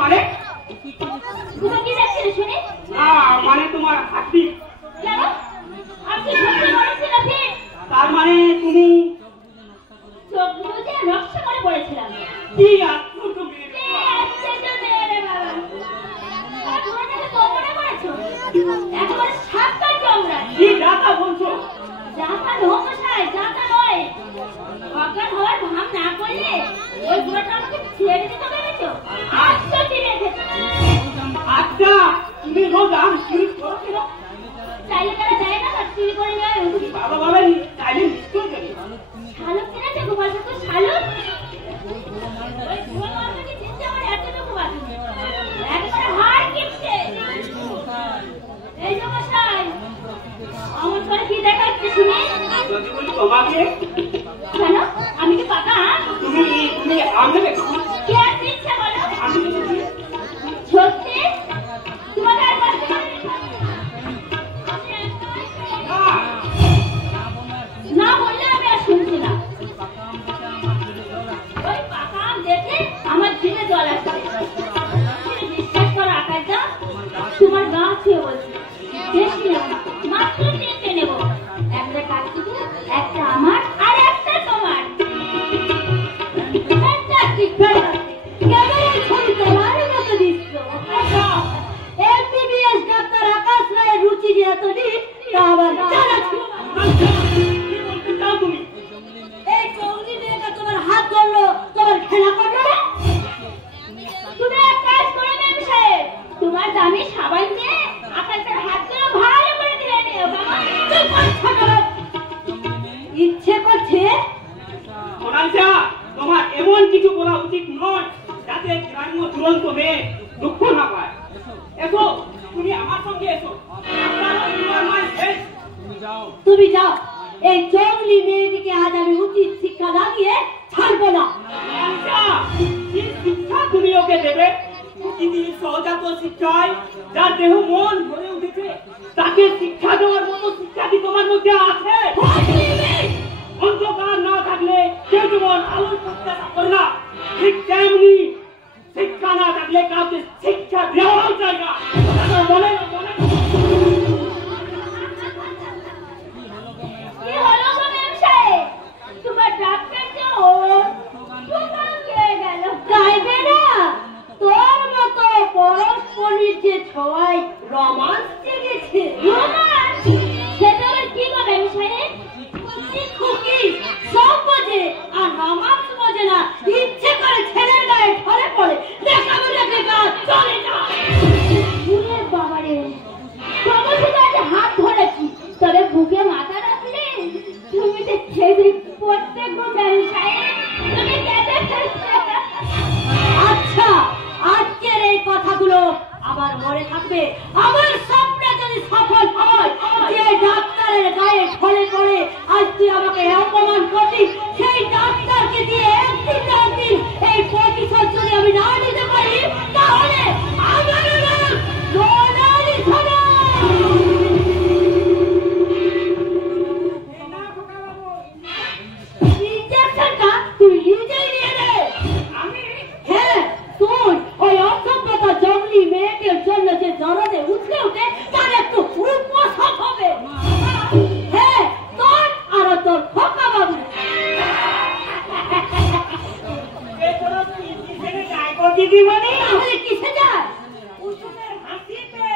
মানে তুমি কি দেখছিলে শুনে? না মানে তোমার হাতি। কেন? আপনি সত্যি বলেছিল ফির? তার মানে তুমি চোখ বুঝে নকশা করে পড়েছিলাম। কি আশ্চর্য মেয়ে রে বাবা। আশ্চর্য মেয়ে রে বাবা। আর তুমি তাকে কোমরে পড়েছো? একেবারে সাতটা চমড়া। কি দাতা বলছো? যাতা নমশাই, যাতা নয়। অজ্ঞান হওয়ার ভাব না করলে ওই বুড়োটা আমাকে ছেড়ে দিতে পেরেছো? আশ্চর্য রেখেছো। আচ্ছা তুমি রোজ আম চুরি করো কেন? চাইলে তারা দেয় না, তার চুরি করে নেওয়ার অধিকার। বাবা বাবা চাইলে নিশ্চয় দেবে। শালুক কিনেছে গোপাল ঠাকুর, শালুক? ওই বুড়ো মানুষকে চিনতে আমার এতটুকু বাকি নেই। একবারে হাড় কিপটে। এই যে মশাই, অমন করে কি দেখাচ্ছে শুনে? যদি বলি তোমাকে, কেন? আমি কি পাকা? তুমি আম দেবে? কে আর দিচ্ছে বলো? আমি দিচ্ছি। সত্যি? তোমাকে আর কষ্ট করে না বললে আমি আর শুনছি না। ওই পাকা আম দেখে আমার জিভে জল আসছে। বিশ্বাস করো আকাশদা, তোমার গা ছুঁয়ে বলছি, বেশি না, মাত্র 3টে নেব। একটা কাটছি, একটা আমার আর একটা তোমার। Fantastic, fantastic. কেমন ছবি তোমার মতো দৃশ্য। MBBS ডাক্তার আকাশ রায়ের রুচি যে এত দিন, তা আবার জানা ছিল না। কি বলতে চাও তুমি? এই চৌরি মেয়েটা তোমার হাত ধরলো, তোমার খেলা করলো না? তুমি এক কাজ করে নেবে সাহেব, তোমার দামি সাবান দিয়ে আকাশের হাতগুলো ভালো করে ধুয়ে নিও বাবা। চুপ কর, ছোট লোক। ইচ্ছে করছে সোনালিসা, তোমার এমন কিছু বলা উচিত নয় যাতে গ্রাম্য দুরন্ত মেয়ে দুঃখ না পায়। এসো, তুমি আমার সঙ্গে এসো। তুমি যাও। এই চৌলি মেয়েটিকে আজ আমি উচিত শিক্ষা না দিয়ে ছাড়বো না। সোনালিসা, কি শিক্ষা তুমি ওকে দেবে? পৃথিবীর সহজাত শিক্ষায় যার দেহ মন ভরে উঠেছে, তাকে শিক্ষা দেওয়ার মতো শিক্ষা কি তোমার মধ্যে আছে? অন্ধকার না থাকলে কেউ যেমন আলোর প্রত্যাশা করে না, ঠিক তেমনি শিক্ষা না থাকলে কাউকে শিক্ষা দেওয়াও যায় না। বলে বলে কি হলো গো ম্যাম সাহেব? তোমার ডাক্তার যে শুকান খেয়ে গেল। গাইবে না? তোর মতো পরস্পর মহারানীর যে ছোঁয়ায় রোমান্স জেগেছে। রোমান্স? সেটা আবার কি গো মেম সাহেব? খুকি সব বোঝে আর রোমান্স বোঝে না, ইচ্ছে করে ছেলের গায়ে ঢলে পড়ে, দেখাবো রেখে কাজ চলে না। বাবারে, সমস্ত কাজে হাত ধরেছি, তবে বুকে মাথা রাখলে তুমি যে ছেড়ে পড়তে গো মেম সাহেব, তুমি কেঁদে ফেলছো। আচ্ছা, আজকের এই কথাগুলো আবার মনে থাকবে। আমার স্বপ্ন যদি সফল হয়, যে ডাক্তারের গায়ে ঢলে পড়ে আজ তুই আমাকে অপমান করবি, সেই ডাক্তারকে দিয়ে একদিন না একদিন এই প্রতিশোধ যদি আমি না নিতে পারি, তাহলে আমার নাম মোনালিসা না। ইনজেকশনটা তুই নিজেই নিয়ে নে। হ্যাঁ, তুই ওই অসভ্যতা জঙ্গলি মেয়েদের জন্য যে জরদে উঠে উঠে তার একটু উপশম হবে। হ্যাঁ, তোর আর তোর খোকা বাবু। দিদিমণি তাহলে কিসে যায়? কুসুমের হাসিতে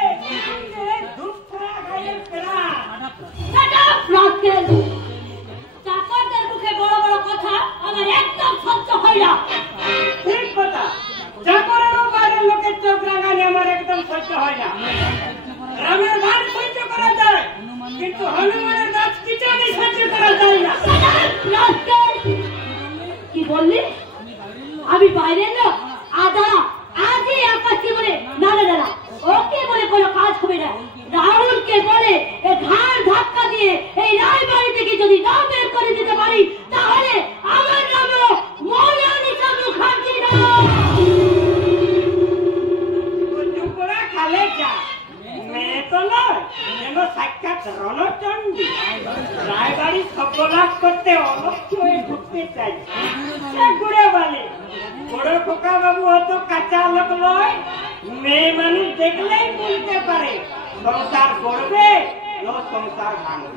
দুঃখরা গায়ের ফেরা। Shut up, rascal! চাকরদের মুখে বড় বড় কথা আমার একদম সহ্য হয় না। ঠিক কথা, চাকরেরও বাইরের লোকের চোখ রাঙানি আমার একদম সহ্য হয় না। রামের বাড়ি সহ্য করা যায়, কিন্তু হনুমানের গাছ কিচানি সহ্য করা যায় না। Shut up, rascal! কি বললি? আমি বাইরের লোক? আজই আকাশকে বলে না না না, ওকে বলে কোনো কাজ হবে না। রাহুলকে বলে ঘাড় ধাক্কা দিয়ে এই রায়বাড়ি থেকে যদি না বের করে দিতে পারি, তাহলে আমার নামও মোনালিসা মুখার্জি না। টুকরা খালে যা, মেয়ে তো নয়, যেন সাক্ষাৎ রণচণ্ডী। রায়বাড়ি সর্বনাশ করতে অলক্ষ হয়ে ঢুকতে চাই। ঘুরে বলে বড় খোকা বাবু অত কাঁচা লোক নয়, মেয়ে মানুষ দেখলেই বলতে পারে সংসার করবে না সংসার ভাঙবে।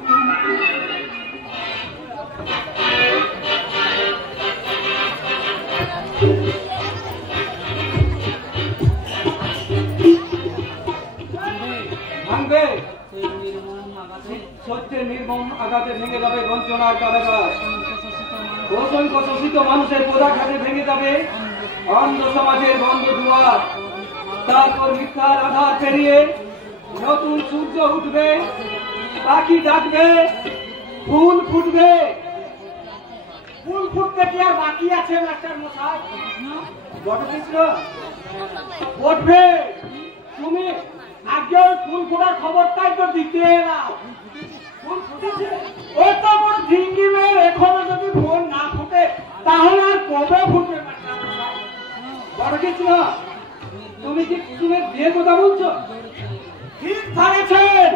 ভাঙবে সত্যের নির্মম আঘাতে ভেঙে যাবে বঞ্চনার কারাগার। অসংখ্য শোষিত মানুষের পদাঘাতে ভেঙে যাবে অন্ধ সমাজের বন্ধ দুয়ার। তারপর মিথ্যার আধার পেরিয়ে নতুন সূর্য উঠবে, পাখি ডাকবে, ফুল ফুটবে। ফুল ফুটতে কি আর বাকি আছে মাস্টার মশাই? বটকৃষ্ণ উঠবে। তুমি আগে ওই ফুল ফোটার খবরটাই তো দিতে এলাম। ফুল ফুটেছে? ও তো আমার ঝিঙ্গি মেয়ের এখনো যদি ফুল না ফুটে, তাহলে আর কবে ফুটবে মাস্টার মশাই? বটকৃষ্ণ, তুমি কি কুসুমের বিয়ের কথা বলছো? ঠিক ধরেছেন,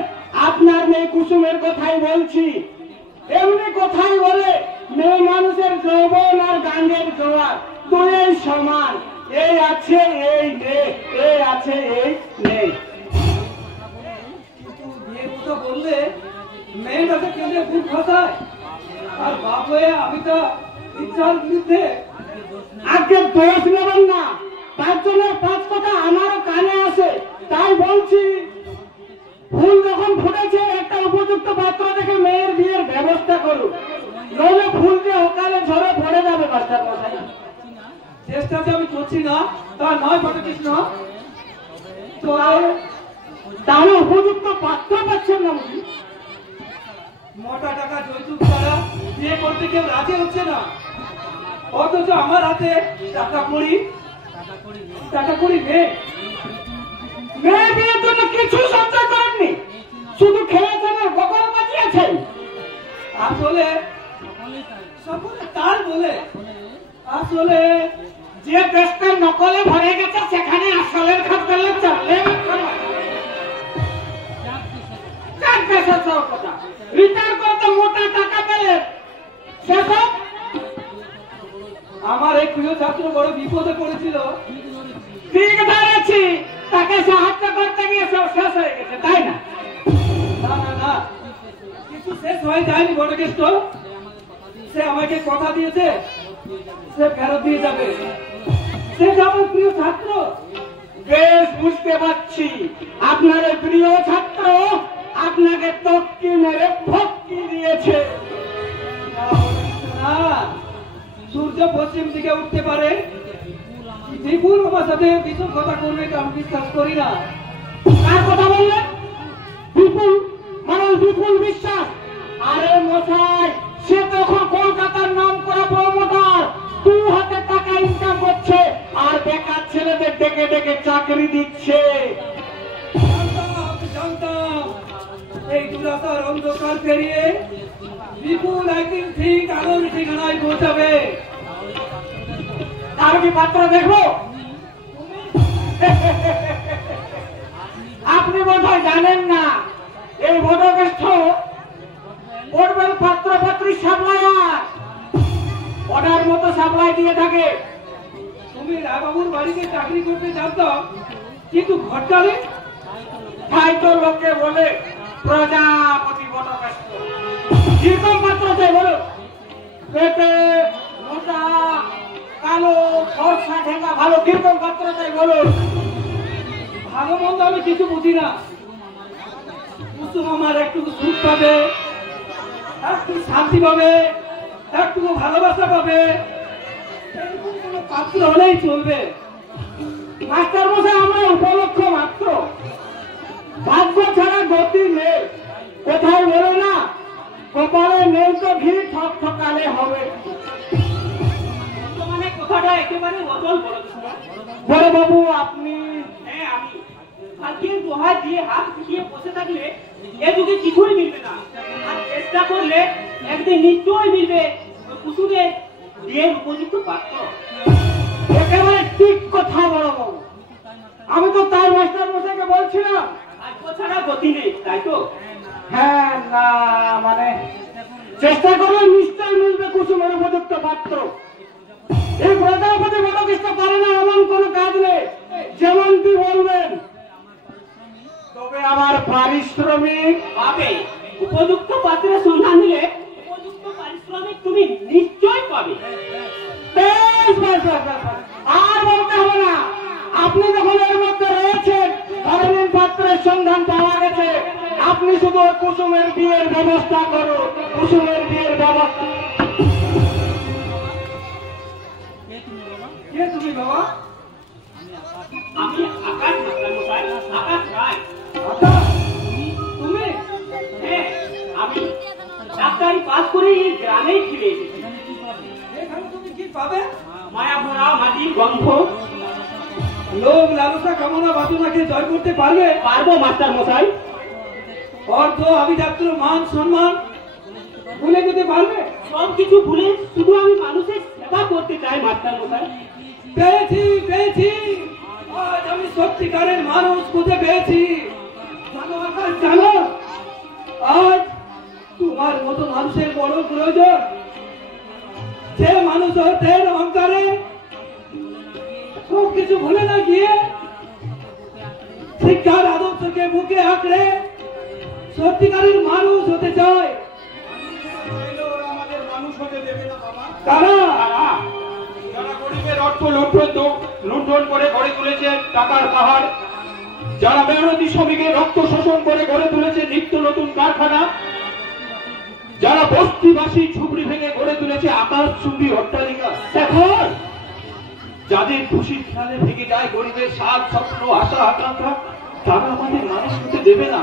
আপনার মেয়ে কুসুমের কথাই বলছি। এমনি কথাই বলে মেয়ে মানুষের যৌবন আর গাঙ্গের জোয়ার দুই সমান। এই আছে এই নেই, এই আছে এই নেই। বিয়ের কথা বললে মেয়েটাকে কেন্দ্রে ভুল খাতায়, আর বাপ হয়ে আমি তো ইচ্ছার বিরুদ্ধে। আজকে দোষ নেবেন না, তার জন্য পাঁচ কথা আমারও কানে আসে, তাই বলছি ফুল যখন ফুটেছে একটা উপযুক্ত পাত্র দেখে মেয়ের বিয়ের ব্যবস্থা করুন, নইলে ফুল দিয়ে সকালে ঝরে পড়ে যাবে মাস্টার মশাই। চেষ্টা যে আমি করছি না তা নয় বটকৃষ্ণ, তো তাহলে উপযুক্ত পাত্র পাচ্ছেন না বুঝি? মোটা টাকা যৌতুক ছাড়া বিয়ে করতে কেউ রাজি হচ্ছে না, অথচ আমার হাতে টাকা করি নেই। মেয়ে বিয়ের জন্য কিছু সঞ্চয় করেননি, শুধু খেয়েছেন আর বকল বাঁচিয়েছেন। আসলে সকলে তার বলে, আসলে যে দেশটা নকলে ভরে গেছে সেখানে আসলের খাত করলে চলবে। রিটার্ন করতে মোটা টাকা পেলে সেসব। আমার এক প্রিয় ছাত্র বড় বিপদে পড়েছিল। ঠিক ধরেছি, তাকে সাহায্য করতে গিয়ে সব শেষ হয়ে গেছে, তাই না? না না না, কিছু শেষ হয়ে যায়নি বটকৃষ্ণ। সে আমাকে কথা দিয়েছে সে ফেরত দিয়ে যাবে। সে যে আমার প্রিয় ছাত্র, বেশ বুঝতে পারছি আপনার এই প্রিয় ছাত্র আপনাকে তক্কি মেরে ফক্কি দিয়েছে। না, সূর্য পশ্চিম দিকে উঠতে পারে, বিপুল আমার সাথে বিষম কথা করবে এটা আমি বিশ্বাস করি না। কার কথা বললেন? বিপুল মানুষ বিপুল বিশ্বাস? আরে মশাই, সে তখন কলকাতার নাম করা প্রমোটার, 2 হাতে টাকা ইনকাম করছে আর বেকার ছেলেদের ডেকে ডেকে চাকরি দিচ্ছে। জানতাম এই দুরাতার অন্ধকার পেরিয়ে বিপুল একদিন ঠিক আলোর ঠিকানায় পৌঁছাবে। তার কি পাত্র দেখবো? আপনি বোধহয় জানেন না, এই বটগাছ পড়বেন পাত্র পাত্রী সাপ্লায়ার, অর্ডার মতো সাপ্লাই দিয়ে থাকে। তুমি রায়বাবুর বাড়িতে চাকরি করতে জানতাম, কিন্তু ঘটকালে তাই তো লোকে বলে প্রজাপতি বটগাছ। কিরকম পাত্র চাই বলো? পেটে মোটা, কালো, ফর্সা, ঢেঙ্গা ভালো, কিরকম পাত্র চাই বলো? ভালো মন্দ আমি কিছু বুঝি না। কুসুম আমার একটু সুখ পাবে, একটু শান্তি পাবে, একটু ভালোবাসা পাবে, এরকম কোনো পাত্র হলেই চলবে। মাস্টার মশাই, আমরা উপলক্ষ মাত্র, ভাগ্য ছাড়া গতি নেই। কোথায় বলে না, কপালে নেই তো ঘি, ঠক ঠকালে হবে। মানে কথাটা একেবারে অচল বড় বাবু আপনি। হ্যাঁ আমি আজকে দোহাই দিয়ে হাত পিছিয়ে বসে থাকলে এ যুগে কিছুই মিলবে না। আর চেষ্টা করলে একদিন নিশ্চয়ই মিলবে কুসুমের বিয়ের উপযুক্ত পাত্র। একেবারে ঠিক কথা বড় বাবু, আমি তো তাই মাস্টার মশাইকে বলছিলাম। ভাগ্য ছাড়া গতি নেই, তাই তো? হ্যাঁ, না মানে চেষ্টা করলে নিশ্চয় মিলবে কুসুমের উপযুক্ত পাত্র। এই প্রজাপতি বটগাছটা পারে না এমন কোন কাজ নেই, যেমন কি বলবেন। তবে আমার পারিশ্রমিক পাবে। উপযুক্ত পাত্রের সন্ধান দিলে উপযুক্ত পারিশ্রমিক তুমি নিশ্চয় পাবে। বেশ, বেশ, বেশ, বেশ, বেশ। আর বলতে হবে না, আপনি যখন এর মধ্যে রয়েছেন, ধরেন পাত্রের সন্ধান পাওয়া গেছে, আপনি শুধু কুসুমের বিয়ের ব্যবস্থা করুন। কুসুমের বিয়ের ব্যবস্থা। কে তুমি বাবা? আমি আকাশ মাস্টার মশাই, আকাশ রায়। আকাশ, তুমি? হ্যাঁ, আমি ডাক্তারি পাস করে এই গ্রামেই ফিরে এসেছি। এখানে তুমি কি পাবে? মায়া ভরা মাটির গন্ধ। লোভ লালসা কামনা বাসনাকে জয় করতে পারবে? পারবো মাস্টার মশাই। অর্থ আভিজাত্য মান সম্মান ভুলে যেতে পারবে? সব কিছু ভুলে শুধু আমি মানুষের সেবা করতে চাই মাস্টার মশাই। পেয়েছি পেয়েছি, আজ আমি সত্যিকারের মানুষ খুঁজে পেয়েছি। জানো আকাশ, জানো আজ তোমার মতো মানুষের বড় প্রয়োজন। যে মানুষ অর্থের অহংকারে সব কিছু ভুলে না গিয়ে শিক্ষার আদর্শকে বুকে আঁকড়ে সত্যিকারের মানুষ হতে চায়। আমাদের মানুষ হতে দেবে না বাবা। তারা যারা গরিবের অর্থ লুণ্ঠন করে গড়ে তুলেছে টাকার পাহাড়, যারা মেহনতি শ্রমিকের রক্ত শোষণ করে গড়ে তুলেছে নিত্য নতুন কারখানা, যারা বস্তিবাসী ঝুপড়ি ভেঙে গড়ে তুলেছে আকাশচুম্বী অট্টালিকা, এখন যাদের খুশির খেয়ালে ভেঙে যায় গরিবের সাত স্বপ্ন আশা আকাঙ্ক্ষা, তারা আমাদের মানুষ হতে দেবে না।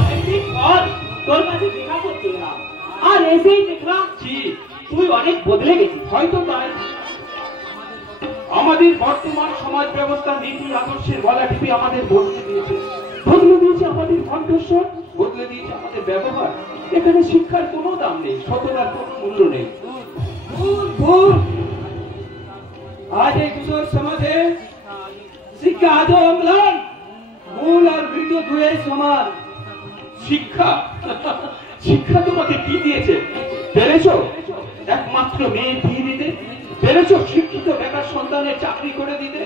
অনেকদিন পর তোর কাছে দেখা করতে এলাম, আর এসেই দেখলাম জি, তুই অনেক বদলে গেছিস। হয়তো তাই আমাদের বর্তমান সমাজ ব্যবস্থা নীতি আদর্শের গলা টিপে আমাদের বদলে দিয়েছে আমাদের কণ্ঠস্বর, বদলে দিয়েছে আমাদের ব্যবহার। এখানে শিক্ষার কোনো দাম নেই, সততার কোনো মূল্য নেই। ভুল ভুল। আজ এই কিশোর সমাজে শিক্ষা আজও অম্লান, মূল আর বৃদ্ধ দুয়ে সমান। শিক্ষা শিক্ষা তোমাকে কি দিয়েছে পেরেছো? একমাত্র মেয়ে বিয়ে দিতে পেরেছো? শিক্ষিত বেকার সন্তানের চাকরি করে দিতে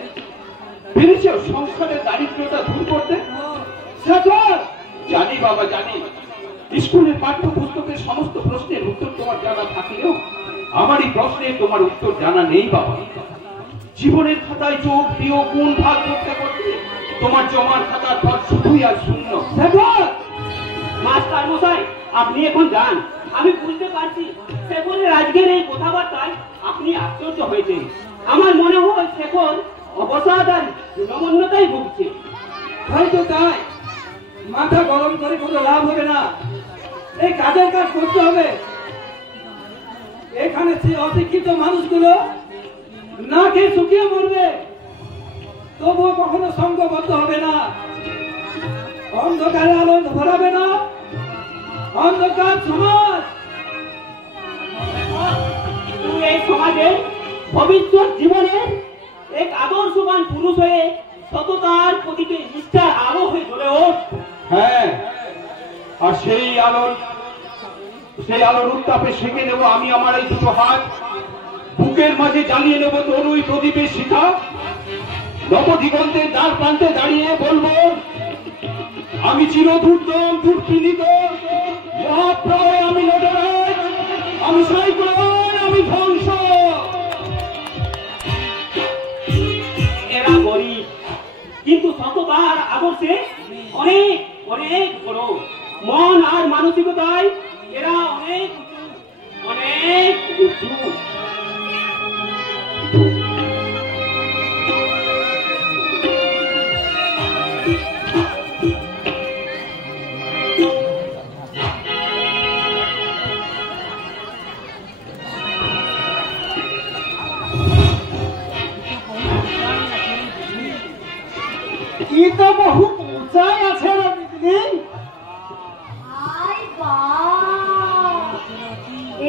পেরেছো? সংসারের দারিদ্রতা দূর করতে? জানি বাবা, জানি স্কুলের পাঠ্যপুস্তকের সমস্ত প্রশ্নের উত্তর তোমার জানা থাকলেও আমার এই প্রশ্নের তোমার উত্তর জানা নেই বাবা। জীবনের খাতায় যোগ বিয়োগ গুণ ভাগ করতে করতে তোমার জমার খাতার পর শুধুই আর শূন্য। মাস্টার মশাই, আপনি এখন যান। আমি বুঝতে পারছি শেখরের আজকের এই কথাবার্তায় আপনি আশ্চর্য হয়েছেন। আমার মনে হয় শেখর অবসাদ আর গুণমন্যতাই ভুগছে। হয়তো তাই। মাথা গরম করে কোনো লাভ হবে না, এই কাজের কাজ করতে হবে। এখানে অশিক্ষিত মানুষগুলো না খেয়ে শুকিয়ে মরবে, তবুও কখনো সংঘবদ্ধ হবে না। অন্ধকারে আলো ভরাবে না, অন্ধকার সমাজ। তুই এই সমাজের ভবিষ্যৎ জীবনের এক আদর্শবান পুরুষ হয়ে সততার প্রতিটি নিষ্ঠার আলো হয়ে জ্বলে ওঠ। হ্যাঁ, আর সেই আলোর উত্তাপে সেঁকে নেব আমি আমার এই দুটো হাত। বুকের মাঝে জ্বালিয়ে নেব তরুই প্রদীপের শিখা। নবদিগন্তের দ্বার প্রান্তে দাঁড়িয়ে বলবো, আমি চিরদুর্দম দুর্পীড়িত মহাপ্রয়, আমি নটরাজ, আমি সাইক্লোন, আমি ধ্বংস। এরা গরিব কিন্তু সততার আদর্শে অনেক অনেক বড়। মন আর মানসিকতায় এরা অনেক উঁচু, অনেক উঁচু। ये तो बहुत ऊंचाई আছে রে বিজলি। আই বাহ,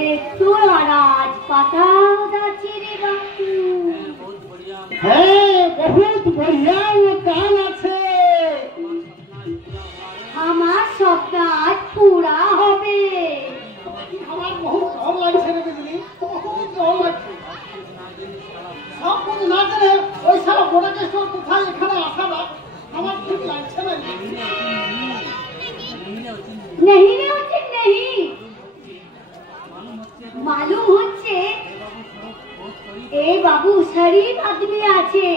একটু আরাজ পাতাও যাচ্ছে রে বাপু। হ্যাঁ, বহুত বঢ়িয়া কান আছে। আমার সব কাজ পুরা হবে। আমার বহুত ডর লাগছে রে বিজলি, বহুত ডর লাগছে। সব কিছু না জানে ওই সারা বড়কেশ্বর কোথায় এখানে আসাটা আমার ঠিক লাগছে না। नहीं रे হচ্ছে नहीं, मालूम হচ্ছে এই বাবু শরীফ আদমি আছে,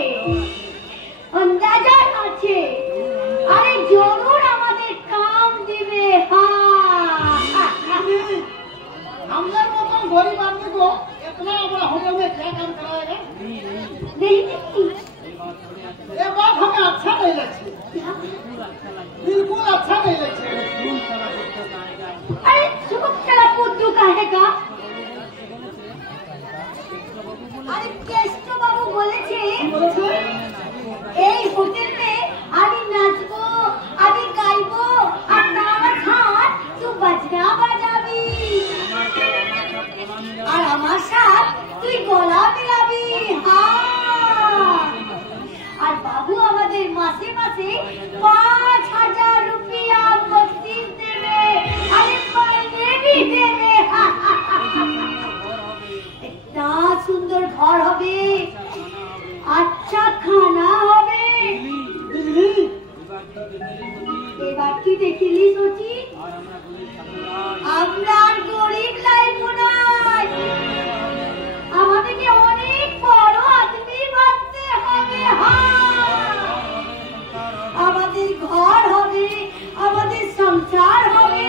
अंदाजा আছে, আরে জরুর আমাদের কাম দিবে। हमने मतलब गरीब आदमी को इतना बड़ा होटल में क्या काम कराएगा? नहीं ये बात हमें अच्छा नहीं लगती, बिल्कुल अच्छा नहीं लगती। अरे चुप चला पुद्दू कहेगा। अरे केष्ट बाबू বলেছে এই হোটেলে আমি নাচবো, আমি গাইবো, আর তার সাথ তুই বাজনা বাজাবি, আর আমার সাথ তুই গলা মিলাবি। আর বাবু আমাদের মাসে মাসে 5,000 রুপিয়া বকশিশ দেবে, আরে মাইনে भी দেবে। একটা সুন্দর ঘর হবে, আচ্ছা খানা হবে। এবার কি দেখিলি সচি, আমরা গরিব লাইফ নয়, আমাদেরকে অনেক বড় আদমি বানতে হবে। আমাদের ঘর হবে, আমাদের সংসার হবে,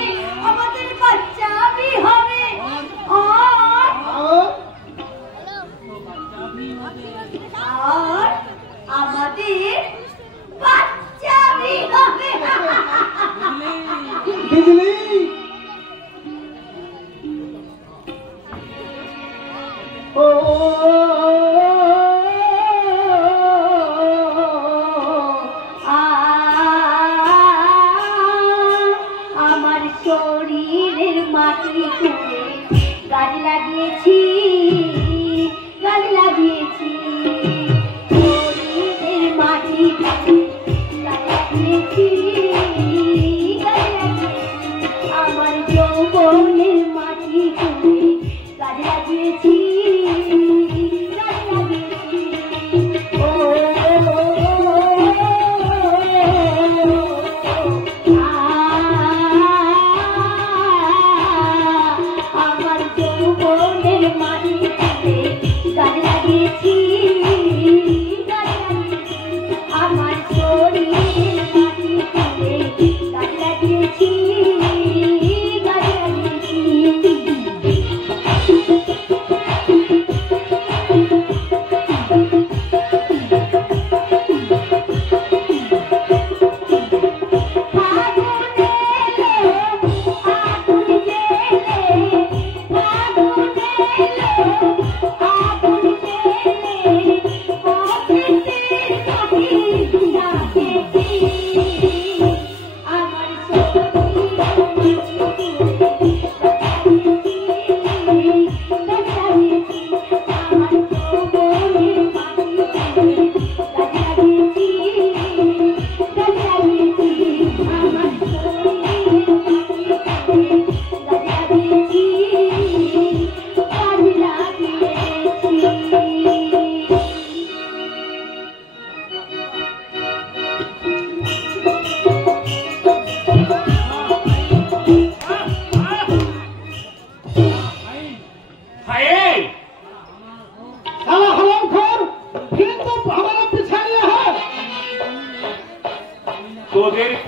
আমাদের বাচ্চা भी হবে, আর আমাদের বাচ্চা भी হবে। बिजली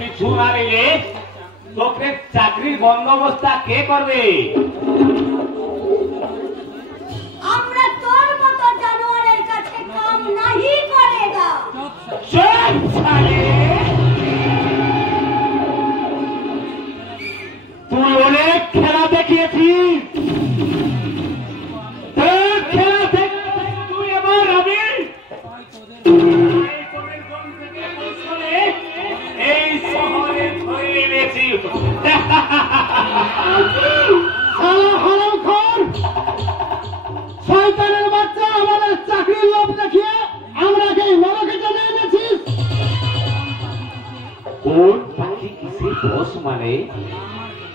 পিছু না নিলে তোকে চাকরির বন্দোবস্ত কে করবে? আমরা তোর মতো জানোয়ারের কাছে কাম নাহি করেগা। চুপ শালে! তুই অনেক খেলা দেখিয়েছিস, তোর খেলা দেখতে তুই এবার আমি এই শহরে ধরে এনেছি। শয়তানের বাচ্চা, আমাদের চাকরির লোভ দেখিয়ে আমরা কে নরকে টেনে এনেছিস। কোন পাখি কিসের দোষ মানে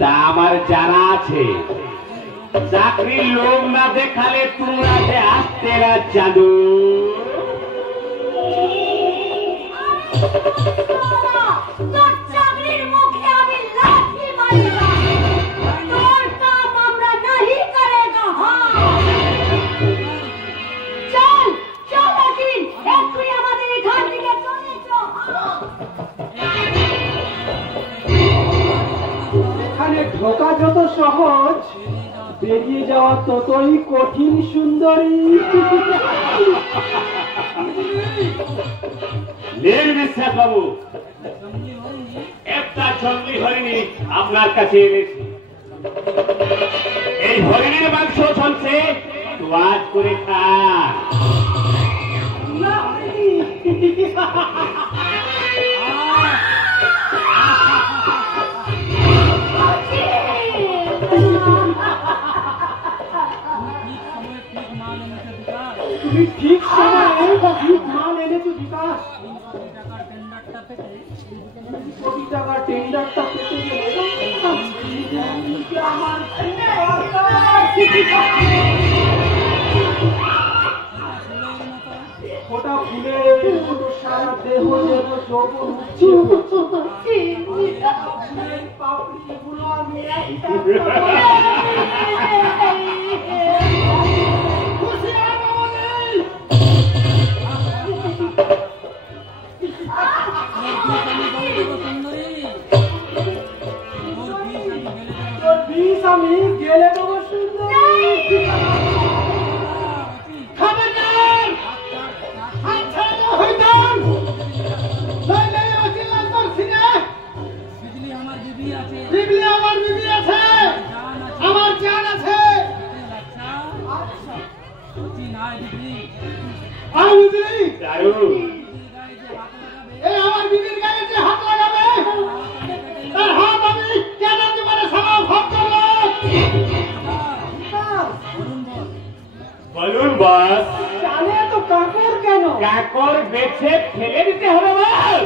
তা আমার জানা আছে। চাকরির লোক না দেখালে তোমরা যে আসতে না জাদু। তোর চাকরির মুখে আমি লাথি মারিবা। তোর কাম আমরা নাহি করেগা। চল চল আকিল, এক্ষুনি আমাদের এখান থেকে চলে চল। এখানে ঢোকা যত সহজ, বেরিয়ে যাওয়া ততই কঠিন সুন্দরী। নীল বিশ্বাস বাবু, একটা জঙ্গলি হরিণী আপনার কাছে এনেছি। এই হরিণীর মাংস চলছে, তোয়াজ করে খা। তুমি ঠিক সময়ে ঠিক মাল এনেছো বিকাশ। কোটি টাকার টেন্ডারটা পেতে গেলে আমার ওটা ফুলে সারা দেহ যেন যৌবন উঠছে। পাপড়িগুলো আমি একটা আমি গেলে দেবো সুন্দরী। খবরদার! আচ্ছা হইতাম নইলে অচিলাম তোর সিনে। বিবলি আমার বিবি আছে, আমার জান আছে। আই বুঝলি এই আমার বিবির গায়ে যে হাত লাগাবে তার হাত আমি কেন জীবনে সারা ভাব করবো। বলুন বস, জানে তো কাকর কেন? কাকর বেছে ফেলে দিতে হবে বস।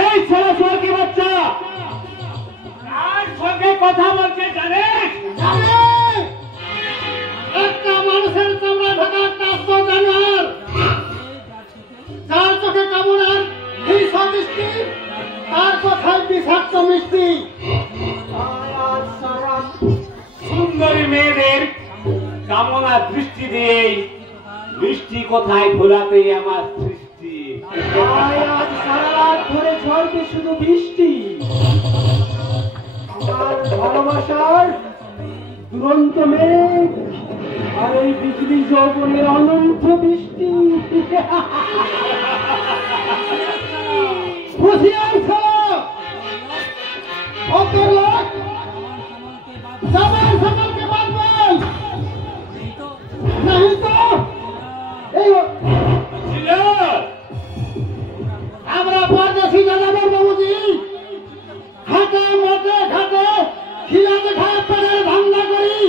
এই ছেলে চোর কি বাচ্চা, কার সঙ্গে কথা বলছে জানিস? একটা মানুষের চামড়া ঢাকা একটা আস্ত জানোয়ার, যার চোখে কামড়ার হিংসা দৃষ্টি, তার কথায় বিষাক্ত মিষ্টি। সুন্দরী মেয়েদের কামনা দৃষ্টি দিয়েই মিষ্টি কোথায় ভোলাতে আমার সৃষ্টি। আজ সারা রাত ধরে ঝড়কে শুধু বৃষ্টি, আমার ভালোবাসার দুরন্ত মেঘ আর এই বিজলি যৌবনের অনন্ত বৃষ্টি। হুঁশিয়ার ছিল অন্তর লোক জামাই সামালকে বাঁধবেন, नहीं तो আমরা পরদেশি জানাবেন বাবুজি, হাতে মতে ঘাটে খিলাতে খায় পেটের ধান্দা করি।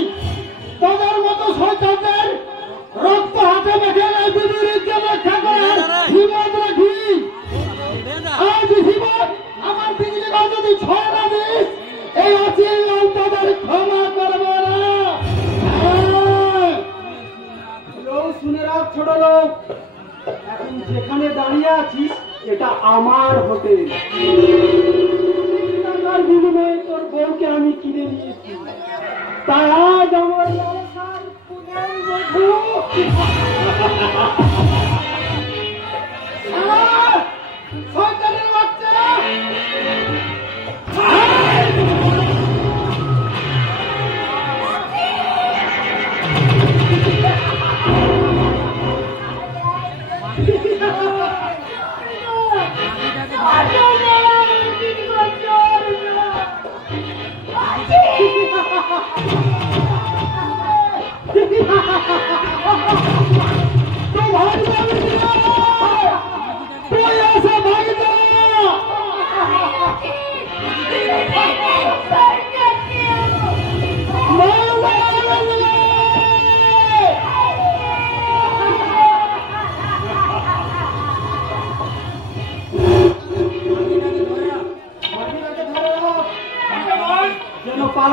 তোদের মতো শয়তানদের রক্ত হাতে মেখে এই বিবির ইজ্জত রক্ষা করার হিম্মত রাখি। আর জীবন আমার বিজলি গাছ যদি ছয় না দিস, এই অচিল লাল তাদের ক্ষমা করবে না। শুনে রাখ ছোট লোক, এখন যেখানে দাঁড়িয়ে আছিস এটা আমার হোটেল। টাকার বিনিময়ে তোর বউকে আমি কিনে নিয়েছি, তাই আজ আমার ব্যবসার পুনের মধু। শয়তানের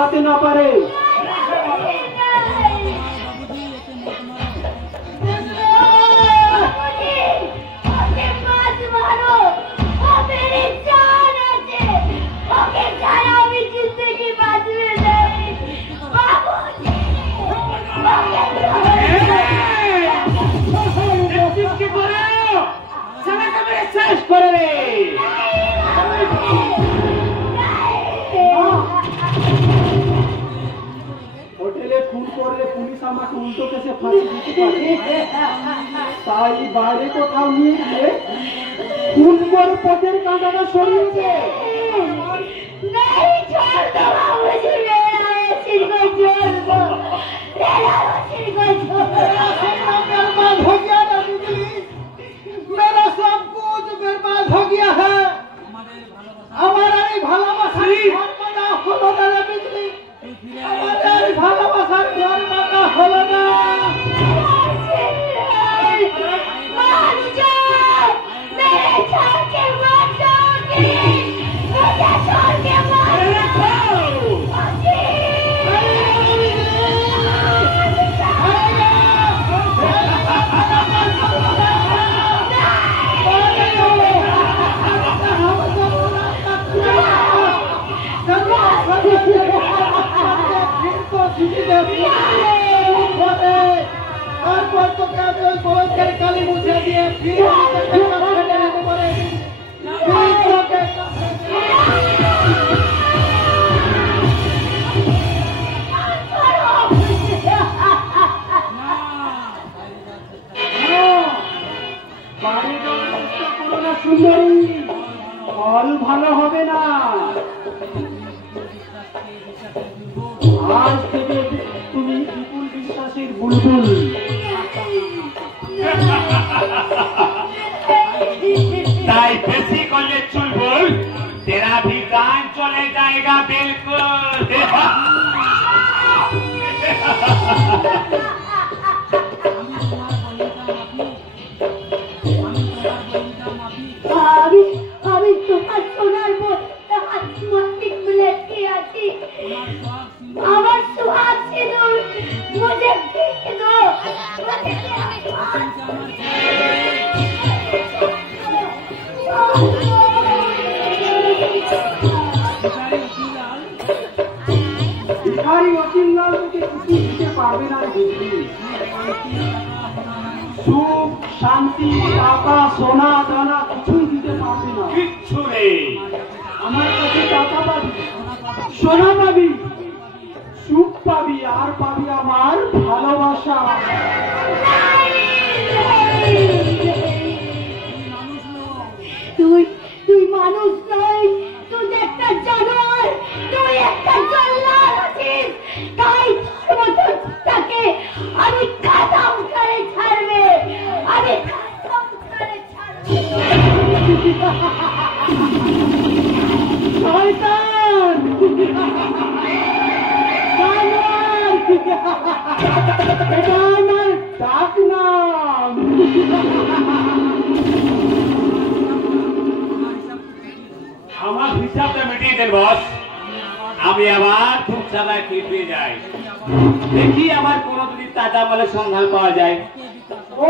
বাঁচাতে না পারে। শেষ করে রে। হোটেলে খুন করলে পুলিশ আমাকে উল্টো কেসে ফাঁসি দিতে পারে, তাই বাইরে কোথাও নিয়ে গিয়ে খুন করে পথের কাঁটাটা সরিয়ে দে। मेरा सब कुछ बर्बाद हो गया है। हमारा ही ভালোবাসার ঘর বাঁধা হলো না রে বিজলি, আমাদের ভালোবাসার ঘর বাঁধা হলো না। তারপর তোকে আমি ওই বলকের কালি মুছে দিয়ে ফির সুন্দরী, ফল ভালো হবে না। আজ থেকে তুমি বিপুল বিশ্বাসের বুলবুল। তাই বেশি করলে চুলবুল, तेरा भी गान चले जाएगा बिल्कुल। আমি তোমার সোনার মাটি খুলে আছি, আমার সোহাগ সিঁদুর মুঝে ফিক দো। ভিখারি অচিনলাল তোকে কিছু দিতে পারবে না বুঝলি। সুখ, শান্তি, টাকা, সোনা দানা কিছুই দিতে পারবে না। কিচ্ছু নেই। আমার কাছে টাকা পাবি, সোনা পাবি, সুখ পাবি, আর পাবি আমার ভালোবাসা। তুই মানুষ নয়, তুই একটা জানোয়ার, তুই একটা জল্লাদ আছিস। তাই তাকে আমি কাদম করে ছাড়বে, আমি কাদম করে ছাড়বে। শয়তান! জানোয়ার! এটা আমার ডাক নাম। আমার হিসাবটা মিটিয়ে দেন বস। আমি আবার খুব চালায় ফিরে যাই, দেখি আমার কোনো যদি তাজা মালের সন্ধান পাওয়া যায়।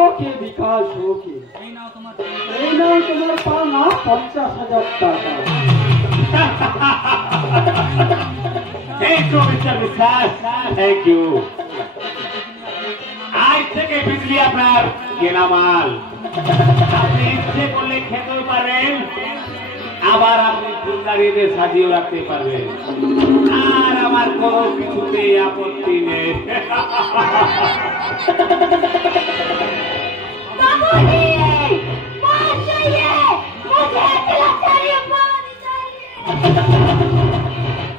ওকে বিকাশ, ওকে। এই নাও তোমার পাওনা 50,000 টাকা। থ্যাংক ইউ মিস্টার বিশ্বাস, থ্যাংক ইউ। আজ থেকে বিজলি আপনার কেনা মাল, আপনি ইচ্ছে করলে খেতেও পারেন, আবার আপনি ফুলদারিতে সাজিয়ে রাখতে পারবেন, আর আমার কোনো কিছুতেই আপত্তি নেই। बाबूजी, बात चाहिए, मुझे अकेला चाहिए, बात चाहिए।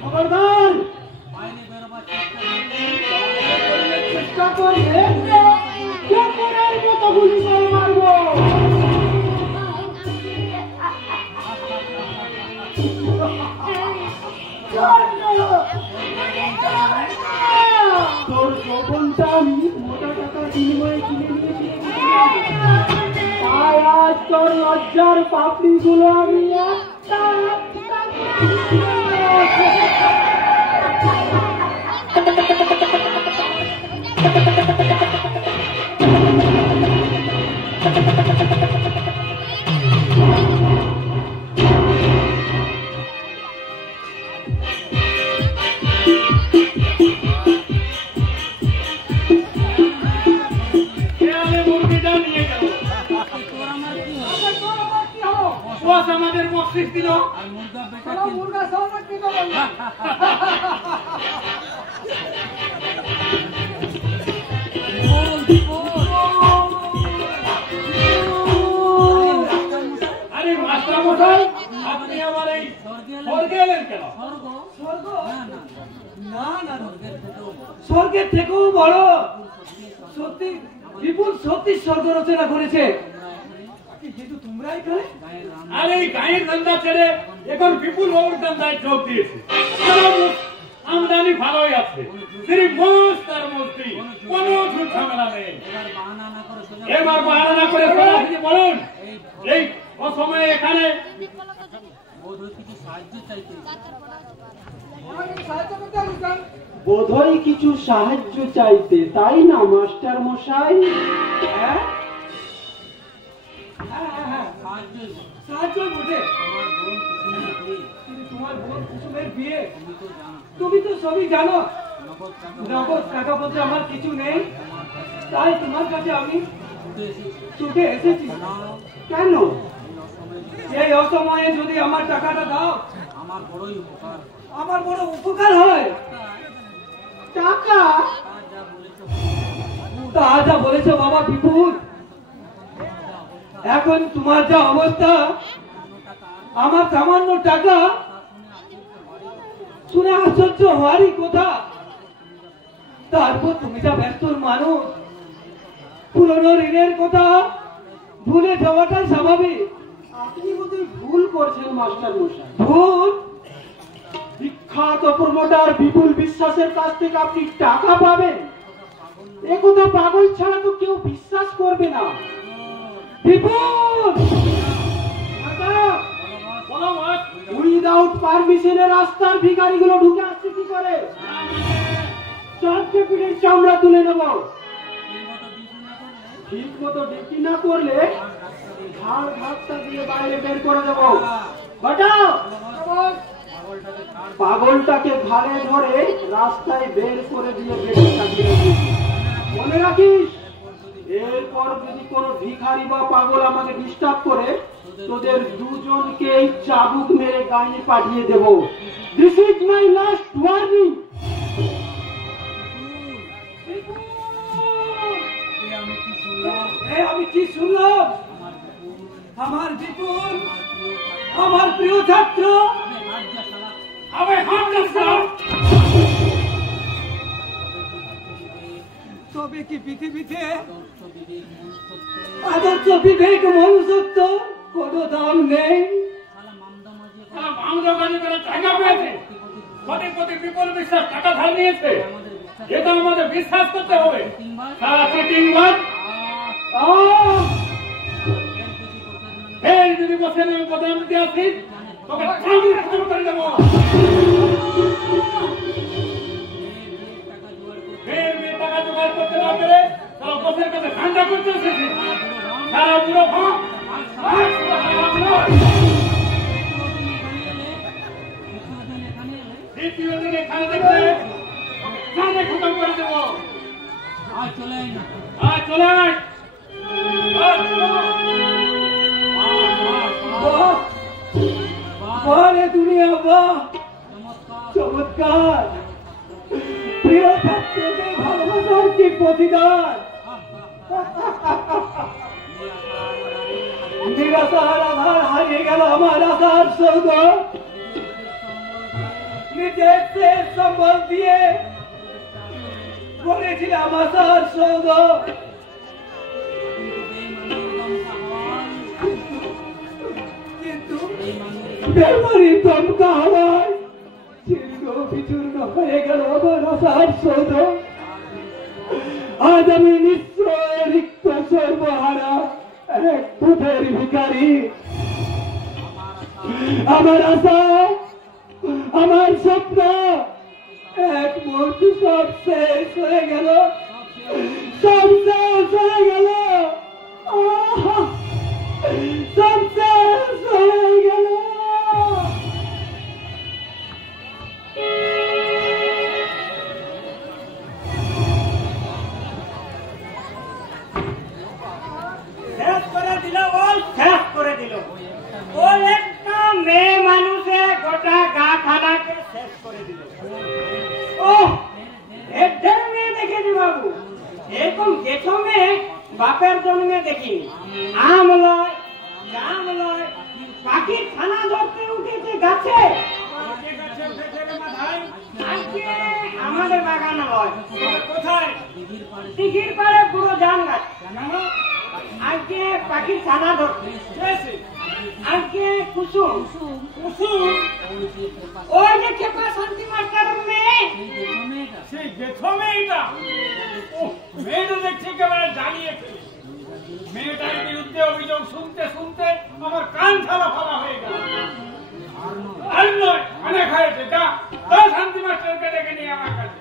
খবরদার! চেষ্টা করলে কুকুরের মতো গুলি করে মারবো। তোর যৌবনটা আমি মোটা টাকা বিনিময়ে কিনে নিয়েছি, তাই আজ তোর লজ্জার পাপড়ি গুলো আমি একটা শোনো মুরগা সব কি করো আরে মাস্টার মশাই, আপনি আমার এই স্বর্গে এলেন কেন? স্বর্গ না না স্বর্গের থেকেও বড় সত্যি বিপুল সত্যি স্বর্গ রচনা করেছে। কিন্তু তোমরা এখানে আরে এই গায়ের ধান্দা ছেড়ে এখন বিপুল বাবুর ধান্দায় যোগ দিয়েছে। আমদানি ভালোই আছে, মস্ত আর মস্তি, কোনো ঝুট ঝামেলা নেই। এবার বাহানা না করে সরাসরি বলুন, এই অসময়ে এখানে বোধহয় কিছু সাহায্য চাইতে, তাই না মাস্টার মশাই? হ্যাঁ সাহায্য বটে। তোমার বোন কুসুমের বিয়ে তুমি তো সবই জানো। নগদ টাকা বলতে আমার কিছু নেই, তাই তোমার কাছে আমি ছুটে এসেছি। কেন? এই অসময়ে যদি আমার টাকাটা দাও আমার বড় উপকার হয়। টাকা? তা যা বলেছো বাবা বিপুল, এখন তোমার যা অবস্থা, আমার সামান্য টাকা শুনে আশ্চর্য হওয়ারই কথা। তারপর তুমি যা ব্যস্তর মানুষ, পুরনো ঋণের কথা ভুলে যাওয়াটাই স্বাভাবিক। আপনি বোধহয় ভুল করছেন মাস্টার মশাই। ভুল? বিখ্যাত প্রমোটার বিপুল বিশ্বাসের কাছ থেকে আপনি টাকা পাবেন, একথা পাগল ছাড়া তো কেউ বিশ্বাস করবে না। বিপুল উইদাউট পারমিশনে রাস্তার ভিখারিগুলো ঢুকে আসছে কি করে? চারটে পিঠের চামড়া তুলে নেব। ঠিক মতো ডিউটি না করলে ঘাড় ঘাটটা দিয়ে বাইরে বের করে দেবো। হটাও! পাগলটাকে ঘাড়ে ধরে রাস্তায় বের করে দিয়ে বেশি চালিয়ে দিয়েছি। মনে রাখিস, এরপর যদি কোনো ভিখারি বা পাগল আমাকে ডিস্টার্ব করে, তোদের দুজনকে চাবুক মেরে গায়ে পাঠিয়ে দেব। This is my last warning. আমি কি শুনলাম? আমার বিপুল, আমার প্রিয় ছাত্র, তবে কি পৃথিবীতে আদর্শ বিবেক মনুষ্যত্ব কোনো দাম নেই? টাকা পেয়েছে, বিপুল বিশ্বাস টাকা ধার নিয়েছে, এটা আমাদের বিশ্বাস করতে হবে। সারা চিটিংবাজ এই যদি বসে আমি বদনাম দিতে আসিস, তোকে খতম করে দেবো। টাকা জোগাড় করতে না পেরে তারা বসের কাছে ঠান্ডা করতে এসেছে। সারা পুরো দ্বিতীয় দিন এখানে দেখলে খতম করে দেবো। চলে আয়। দুনিয়া বাহ, চমৎকার। প্রিয় ছাত্রকে ভালোবাসার কি প্রতিদান। নিরাশার আধার হারিয়ে গেল আমার আশার সৌধ। নিজের শেষ সম্বল দিয়ে করেছিলাম আশার সৌধ। কিন্তু বেমারি দমকা হওয়ায় ছিন্ন বিচূর্ণ হয়ে গেল আমার আশার সৌধ। আজ আমি নিশ্চয় রিক্ত সর্বহারা এক পথের ভিখারি। আমার আশা, আমার স্বপ্ন এক মুহূর্তে সব শেষ হয়ে গেল, সব শেষ হয়ে গেল, সব শেষ হয়ে গেল। শেষ করে দিল বল, শেষ করে দিল। ও একটা মেয়ে গোটা গা খানাকে শেষ করে দিল। ও এদের মেয়ে দেখেছি বাবু, এরকম যেসব মেয়ে বাপের জন্মে দেখিনি। আম লয়, জাম লয়, পাখির ছানা ধরতে উঠেছে গাছে। আজকে আমাদের বাগানে লয়, কোথায়? দিঘির পাড়ে পুরো জাম গাছ। আজকে পাখির ছানা ধরতে আজকে কুসুম কুসুম ওই যে খেপা শান্তি মাস্টারের মেয়ে, সেই গেছো মেয়েটা, মেয়েটা দেখছি একেবারে জ্বালিয়ে ফেলে। মেয়েটার বিরুদ্ধে অভিযোগ শুনতে শুনতে আমার কান ছাড়া ফালা হয়ে গেল। আর নয়, অনেক হয়েছে। যা শান্তি মাস্টারকে ডেকে নিয়ে আমার কাছে।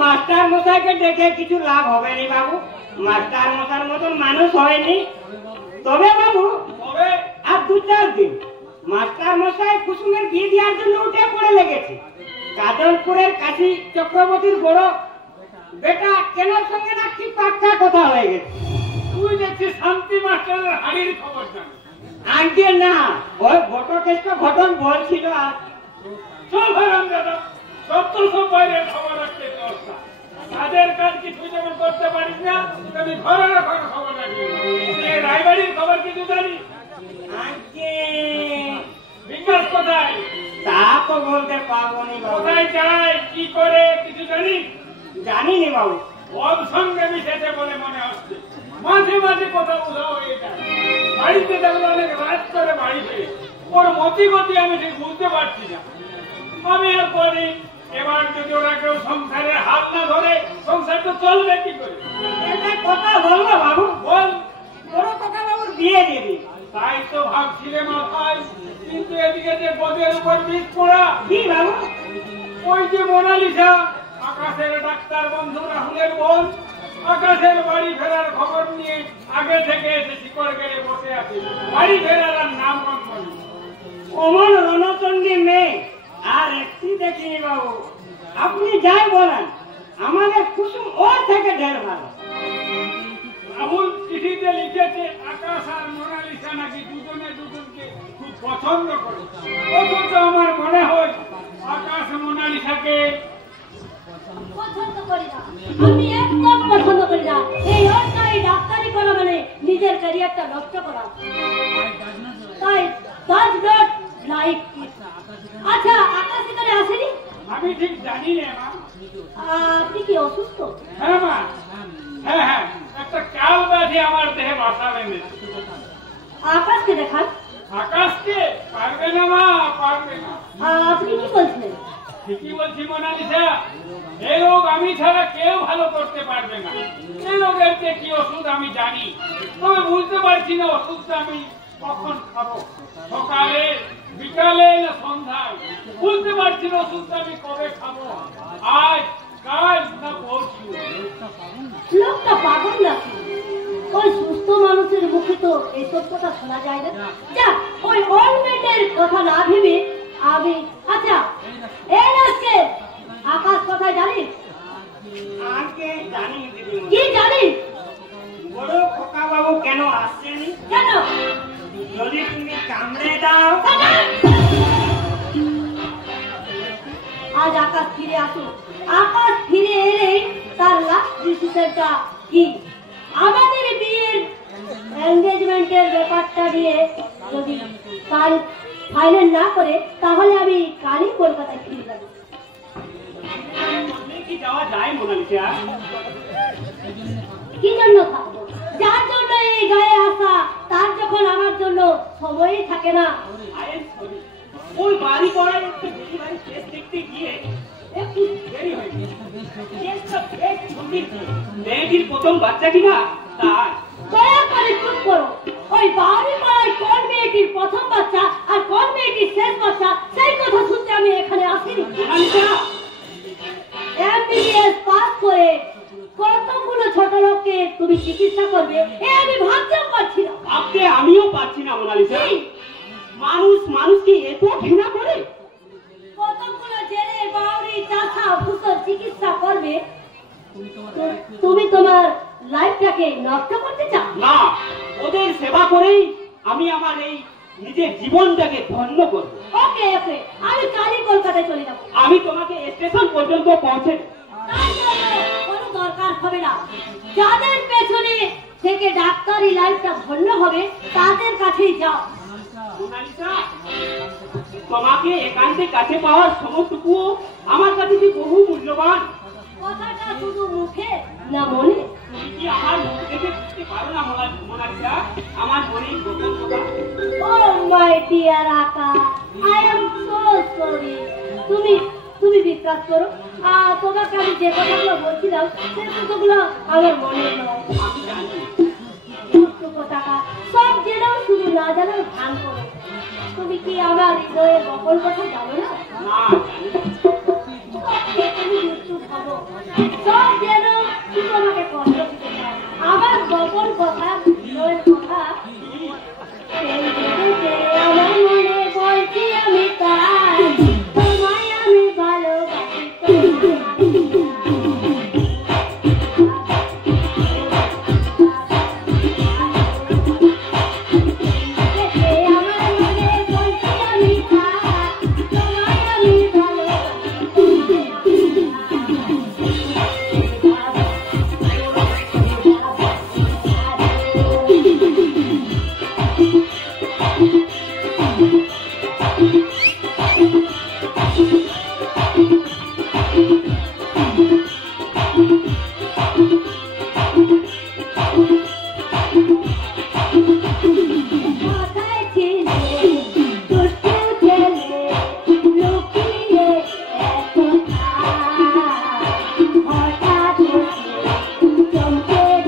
মাস্টার মশাইকে ডেকে কিছু লাভ হবে নি বাবু, মাস্টার মশার মতন মানুষ হয়নি। তবে বাবু তবে আর 2-4 দিন মাস্টার মশাই কুসুমের বিয়ে দেওয়ার জন্য উঠে পড়ে লেগেছে। কাজলপুরের কাশী চক্রবর্তীর বড় বেটা কেনার সঙ্গে নাকি পাক্কা কথা হয়ে গেছে। তুই দেখছি শান্তি মাস্টারের হাড়ির খবর জানিস। আজকে না, ওই বটকেষ্ট ঘটন বলছিল। আর চল ভাইরাম দাদা, সব বাইরের খবর রাখতে চর্চা। কাজের কাজ কিছু যেমন করতে পারিস না, তুমি ঘরে রাখার খবর রাখবি। রায়বাড়ির খবর কিছু জানি? আজকে বিকাশ কোথায়? তা তো বলতে পারবো নি বাবু, কোথায় যায়, কি করে কিছু জানি? জানিনি বাবু। ওর সঙ্গে মিশেছে বলে মনে হচ্ছে। মাঝে মাঝে কোথাও উধাও হয়ে যায়। বাড়িতে দেখলে অনেক রাত করে বাড়ি ফিরে। ওর মতি গতি আমি ঠিক বুঝতে পারছি না। আমি আর করি, এবার যদি ওরা কেউ সংসারে হাত না ধরে সংসার তো চলবে কি করে? একটা কথা বলবো বাবু, বল। বড় কথা বাবুর বিয়ে দিবি। তাই তো ভাবছিলে মাথায়, কিন্তু এদিকে যে পদের উপর বীজ পড়া। কি বাবু? ওই যে মোনালিসা, আকাশের ডাক্তার বন্ধু রাহুলের বোন, আকাশের বাড়ি ফেরার খবর নিয়ে আগে থেকে এসে শিকড় গেড়ে বসে আছে। বাড়ি ফেরার আর নাম গন্ধ নেই। অমন রণচণ্ডী মেয়ে আর একটি দেখিনি বাবু। আপনি যাই বলেন, আমাদের কুসুম ওর থেকে ঢের ভালো। রাহুল চিঠিতে লিখেছে আকাশ আর মোনালিসা নাকি দুজনে দুজনকে খুব পছন্দ করে। অথচ আমার মনে হয় আকাশ মোনালিসাকে পছন্দ করি না, আমি একদম পছন্দ করি না। এই অন্যায় ডাক্তারি করা মানে নিজের ক্যারিয়ারটা নষ্ট করা। তাই ডাজ নট লাইক ইট। আচ্ছা, আকাশ এখানে আসেনি? আমি ঠিক জানি না মা। আপনি কি অসুস্থ? হ্যাঁ মা, হ্যাঁ, একটা কাল বাজে আমার দেহে বাসা বেঁধেছে। আকাশকে দেখান। আকাশকে পারবে না মা, পারবে না। আপনি কি বলছেন? ঠিকই বলছি মোনালিসা, এই রোগ আমি ছাড়া কেউ ভালো করতে পারবে না। এই রোগের যে কি ওষুধ আমি জানি, তবে বুঝতে পারছি না ওষুধটা আমি কখন খাবো, সকালে, বিকালে না সন্ধ্যায়। বুঝতে পারছি না ওষুধটা আমি কবে খাবো, আজ, কাল না পরশু। লোকটা পাগল নাকি? ওই সুস্থ মানুষের মুখে তো এইসব কথা শোনা যায় না। যা, ওই ওল্ড ম্যানের কথা না ভেবে আমি। আচ্ছা, আজকে আকাশ কোথায় জানিস? আজকে জানি দিদি। কি জানিস? বড় খোকা বাবু কেন আসছেনি? কেন? যদি তুমি কামড়ে দাও। আজ আকাশ ফিরে আসুন। আকাশ ফিরে এলেই তার লাস্ট ডিসিশনটা কি? আমাদের বিয়ের এনগেজমেন্টের ব্যাপারটা নিয়ে যদি কাল ফাইনাল না করে, তাহলে আমি কালই কলকাতায় ফিরে যাব। কি যাওয়া যায় মোনালিসা? কি জন্য থাকবো? যার জন্য এই গায়ে আসা, তার যখন আমার জন্য সময়ই থাকে না। ওই বাড়ি পড়ার একটু বেশি বাড়ি শেষ দেখতে গিয়ে একটু দেরি হয়ে গেছে। মেয়েটির প্রথম বাচ্চা কিনা তার। দয়া করে চুপ করো। ওই বাড়ি পাড়ায় কোন মেয়েটির প্রথম বাচ্চা আর কোন মেয়েটির শেষ বাচ্চা, সেই কথা শুনতে আমি এখানে আসিনি। MBBS পাস করে কতগুলো ছোট লোককে তুমি চিকিৎসা করবে, এ আমি ভাবতেও পারছি না। ভাবতে আমিও পারছি না মোনালিসা। মানুষ মানুষকে এত ঘৃণা করে? কতগুলো জেলে বাউরি চাষা ভূষণ চিকিৎসা করবে, তুমি তোমার লাইফটাকে নষ্ট করতে চাও? না, ওদের সেবা করেই আমি আমার এই নিজের জীবনটাকে ধন্য করবো। ও ওকে ওকে, আমি কালই কলকাতায় চলে যাবো। আমি তোমাকে স্টেশন পর্যন্ত পৌঁছে তার জন্য কোনো দরকার হবে না। যাদের পেছনে থেকে ডাক্তারি লাইফটা ধন্য হবে তাদের কাছেই যাও। মোনালিসা, তোমাকে একান্তে কাছে পাওয়ার সময়টুকু আমার কাছে যে বহু মূল্যবান। কথাটা শুধু মুখে না মনে? তুমি কি আমার মুখ দেখে বুঝতে পারো না মোনালিসা, আমার মনের গোপন কথা? Oh my dear আকা, I am so sorry. তুমি বিশ্বাস করো, তোমাকে আমি যে কথাগুলো বলছিলাম সেই কথাগুলো আমার মনে নয়। আমি জানি। দুষ্টু কোথাকার, সব জেনেও শুধু না জানার ভান করো। তুমি কি আমার হৃদয়ের গোপন কথা জানো না? না, জানি না। তুমি দুষ্টু ভাবো, সব জেনেও শুধু আমাকে কষ্ট দিতে চায়। আমার গোপন কথা, হৃদয়ের কথা, সেই জেনেতে আমার মনে বলছি আমি তাই, তোমায় আমি ভালোবাসি, আমার মনে বলছি আমি তাই, তোমায় আমি কোথায় ছিলে দুষ্টু ছেলে, লুকিয়ে হঠাৎ চমকে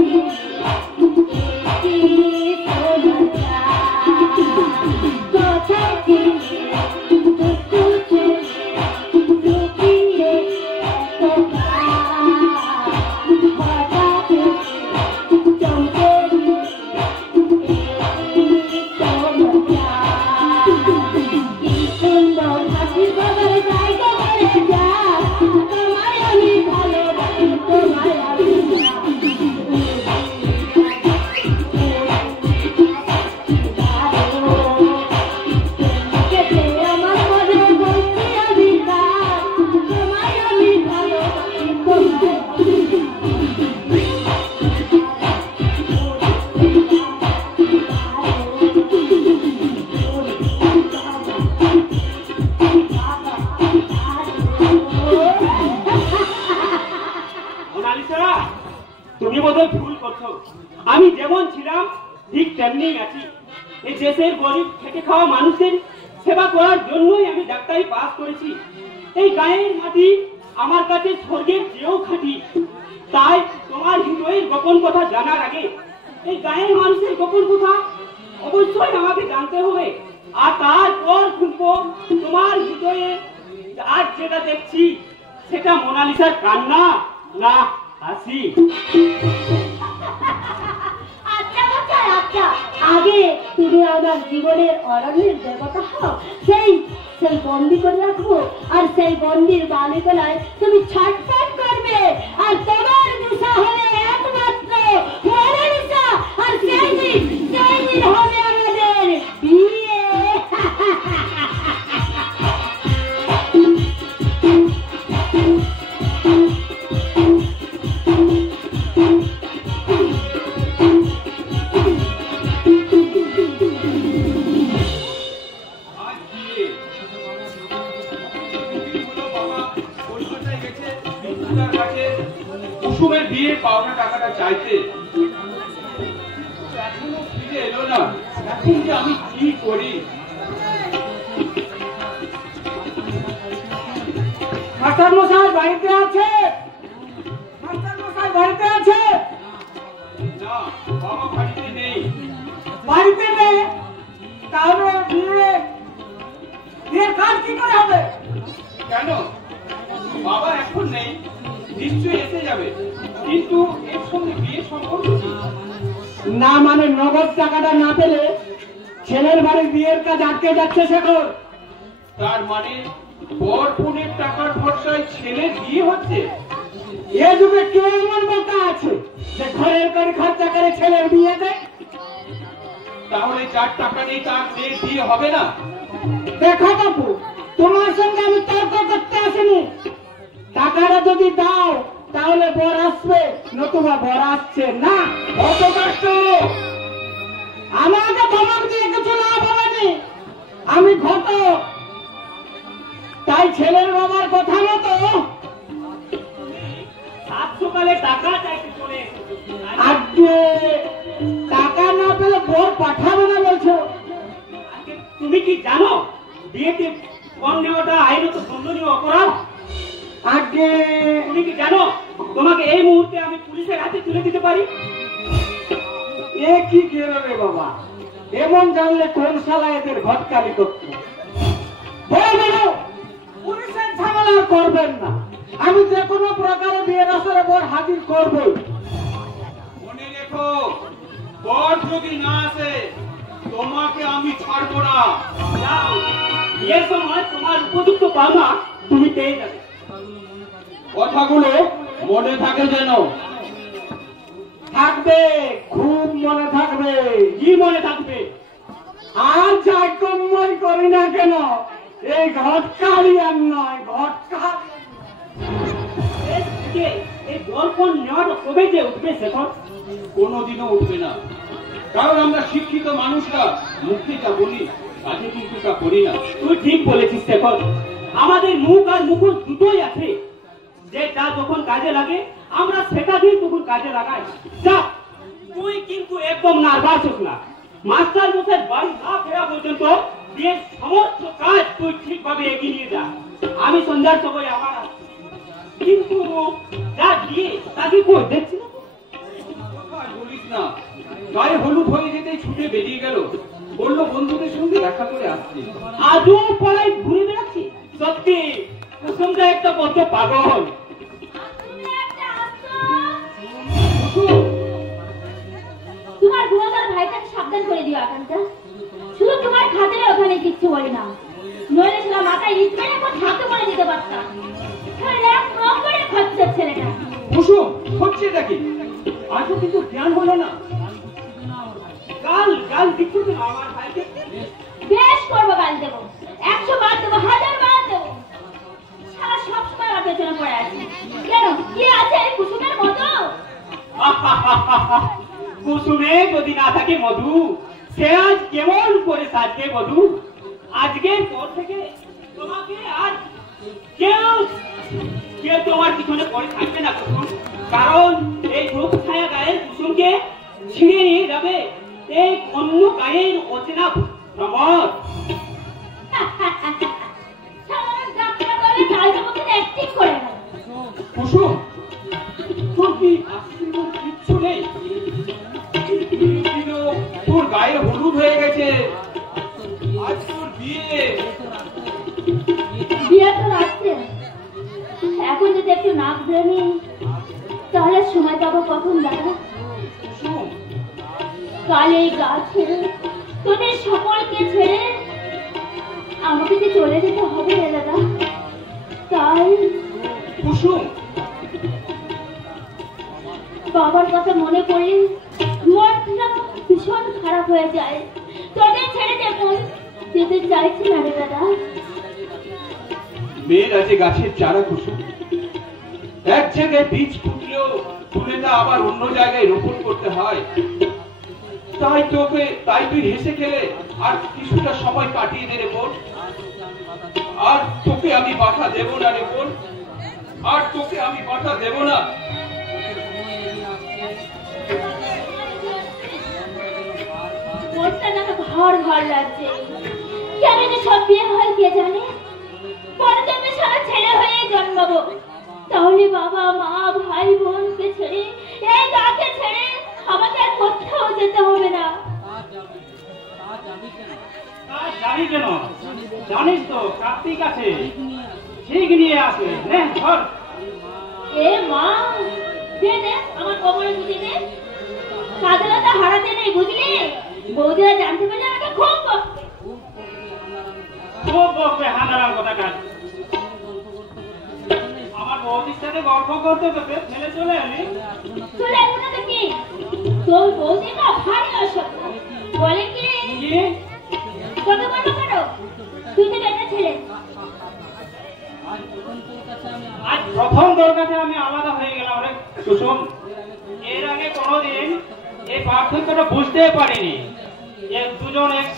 কোথায় ছিলে দুষ্টু ছেলে, লুকিয়ে হঠাৎ চমকে কি সুন্দর হাসি বাবার জায়গা করে যা, তোমায় আমি ভালোবাসি, তোমায় আমি আমার মনে বলছি আমি তাই, তোমায় আমি ভালোবাসি, তোমায় মোনালিসা, তুমি বোধহয় ভুল করছো। আমি যেমন ছিলাম ঠিক তেমনি আছি। এই দেশের গরিব খেটে খাওয়া মানুষের সেবা করার জন্যই আমি ডাক্তারি পাস করেছি। এই গায়ের মাটি আমার কাছে স্বর্গের চেয়েও খাঁটি। তাই তোমার হৃদয়ের গোপন কথা জানার আগে এই গায়ের মানুষের গোপন কথা অবশ্যই আমাকে জানতে হবে। আর তারপর খুঁজবো তোমার হৃদয়ে আজ যেটা দেখছি সেটা মোনালিসার কান্না না হাসি। আচ্ছা বাচ্চা, আচ্ছা, আগে তুমি আমার জীবনের অরণ্যের দেবতা হও, সেই বন্দি করে রাখবো, আর সেই বন্দির বালিকলায় তুমি ছটফট করবে, আর তোমার দিশা হবে একমাত্র মোনালিসা, আর সেই দিন হবে আমাদের বিয়ে। আজ বিয়ে। দিদিগুলো বাবা কলকাতায় গেছে বন্ধুদের কাছে কুসুমের বিয়ে পাওনা টাকাটা চাইতে। এখনো ফিরে এলো না। এখন যে আমি কি করি? মাস্টার মশাই বাড়িতে আছে? মাস্টার মশাই বাড়িতে আছে? না, বাবা বাড়িতে নেই। বাড়িতে নেই? তাহলে বিয়ের কাজ কি করে হবে? কেন? বাবা এখন নেই, নিশ্চয়ই এসে যাবে। কিন্তু এর সঙ্গে বিয়ে সম্পর্ক কি? না মানে নগদ টাকাটা না পেলে ছেলের বাড়ির বিয়ের কাজ আটকে যাচ্ছে শেখর। তার মানে বর বোনের টাকার ভরসায় ছেলে বিয়ে হচ্ছে? এ যুগে কে এমন বোকা আছে যে ঘরের করে খরচা করে ছেলের বিয়ে দেয়? তাহলে যার টাকা নেই তার মেয়ের বিয়ে হবে না? দেখো বাবু, তোমার সঙ্গে আমি তর্ক করতে আসিনি। টাকাটা যদি দাও তাহলে বর আসবে, নতুবা বর আসছে না। অত কষ্ট আমাকে ধমক দিয়ে কিছু লাভ হবে না। আমি ঘটক, তাই ছেলের বাবার কথা মতো সাত সকালে টাকা চাইতে চলে এসেছো। আজকে টাকা না পেলে বর পাঠাবে না বলছো। আজকে তুমি কি জানো বিয়েতে পণ নেওয়াটা আইনত দণ্ডনীয় অপরাধ? আজকে তুমি কি জানো তোমাকে এই মুহূর্তে আমি পুলিশের হাতে তুলে দিতে পারি? এ কি গেলো রে বাবা, এমন জানলে কোন শালা এদের ঘটকালি করত। পুলিশের ঝামেলা করবেন না, আমি যে কোনো প্রকারে বিয়ের আসরে বর হাজির করবই। মনে রেখো, বর যদি না আসে তোমাকে আমি ছাড়বো না। যাও, বিয়ের সময় তোমার উপযুক্ত পাওনা তুমি পেয়ে যাবে। কথাগুলো মনে থাকে যেন। থাকবে, খুব মনে থাকবে। কি মনে থাকবে? আর যাই কম্মই করি না কেন, এই ঘটকালি আর নয়, ঘটকালি। এই বরপণ নেওয়াটা কবে যে উঠবে শেখর? কোনোদিনও উঠবে না, কারণ আমরা শিক্ষিত মানুষরা মুখে যা বলি কাজে কিন্তু তা করি না। তুই ঠিক বলেছিস শেখর, আমাদের মুখ আর মুখোশ দুটোই আছে। যেটা যখন কাজে লাগে আমরা সেটা দিয়ে তখন কাজে লাগাই। যা, তুই কিন্তু একদম নার্ভাস হোস না। মাস্টার মশাই বাড়ি না ফেরা পর্যন্ত বিয়ের সমস্ত কাজ তুই ঠিকভাবে এগিয়ে নিয়ে যা। আমি সন্ধ্যার সময় আমার আসছি। কিন্তু যা দিয়ে তাকে কই দেখছি না। আর বলিস না, গায়ে হলুদ হয়ে যেতেই ছুটে বেরিয়ে গেল, বললো বন্ধুদের সঙ্গে দেখা করে আসছি। আজও পাড়ায় ঘুরে বেড়াচ্ছি। সত্যি কুসুমটা একটা বড্ড পাগল। তোমার গুণাগার ভাইটাকে সাবধান করে দিও আকাঙ্ক্ষা। শুধু তোমার খাতিরে ওখানে কিচ্ছু বলি না, নইলে সেটা মাথায় ইট মেরে এখন হাতে করে দিতে পারতাম। এক নম্বরে খরচের ছেলেটা। কুসুম, হচ্ছেটা কি? আজও কিন্তু জ্ঞান হলো না। গাল গাল দিচ্ছ তো আমার ভাইকে। বেশ করবো, গাল দেবো, 100 বার দেবো, 1000 বার দেবো। সারা সবসময় আমার পেছনে পড়ে আছে। কেন, কি আছে এই কুসুমের মতো? কুসুমে যদি না থাকে মধু, সে আজ কেমন করে সাজবে মধু? আজকের পর থেকে তোমাকে আর কেউ কেউ তোমার পিছনে পড়ে থাকবে না কুসুম, কারণ এই রূপ ছায়া গায়ের কুসুমকে ছিঁড়ে নিয়ে যাবে এই অন্য গায়ের অচেনা ভ্রমর। সারা যাত্রা করে কালকে মতো অ্যাক্টিং করে গেল। কুসুম, তোর কি আশ্চর্য কিচ্ছু নেই? তোর গায়ে হলুদ হয়ে গেছে, আজ তোর বিয়ে। বিয়ে তো রাখছে, এখন যদি একটু নাক ধরে তাহলে সময় পাবো কখন দাদা? কুসুম, কাল এই গা ছেড়ে তোদের সকলকে ছেড়ে আমাকে যে চলে যেতে হবে রে দাদা। তাই কুসুম, বাবার কথা মনে পড়লে মনটা ভীষণ খারাপ হয়ে যায়। তোদের ছেড়ে যেতে চাইছি না রে দাদা। মেয়ের আছে গাছের চারা কুসুম, এক জায়গায় বীজ ফুটলেও তুলে তা আবার অন্য জায়গায় রোপণ করতে হয়। তাই তুই হেসে খেলে আর কিছুটা সময় কাটিয়ে দে রে বোন। আর তোকে আমি বাধা দেব না রে বোন, আর তোকে আমি বাধা দেব না। মনটা যেন ঘর ঘর লাগছে। কেন যে সব বিয়ে হয় কে জানে? পরে জন্মে সারা ছেলে হয়ে জন্মাবো, তাহলে বাবা মা ভাই বোনকে ছেড়ে এই গাকে ছেড়ে আমাকে আর কোথাও যেতে হবে না। জানি কেন? জানিস তো কার্তিক আছে, ঠিক নিয়ে আসে। ধর। এ মা, দে দে আমার কোমরে গুঁজে দে। কাজলাটা হারাতে নেই বুঝলি? বৌদিরা জানতে পারলে আমাকে খুব বকবে। খুব বকবে হাঁদারাম কথা কাজ। আমার বৌদির সাথে গল্প করতে তোকে ফেলে চলে এলি। চলে আসবো না তো কি? তোর বৌদি না ভারী অসভ্য। বলে কি? তোকে বলবো কেন? তুই তো একটা ছেলে। আজ প্রথম তোর কাছে আমি আলাদা হয়ে গেলাম রে কুসুম। এর আগে কোনোদিন এই পার্থক্যটা বুঝতে পারিনি যে দুজন এক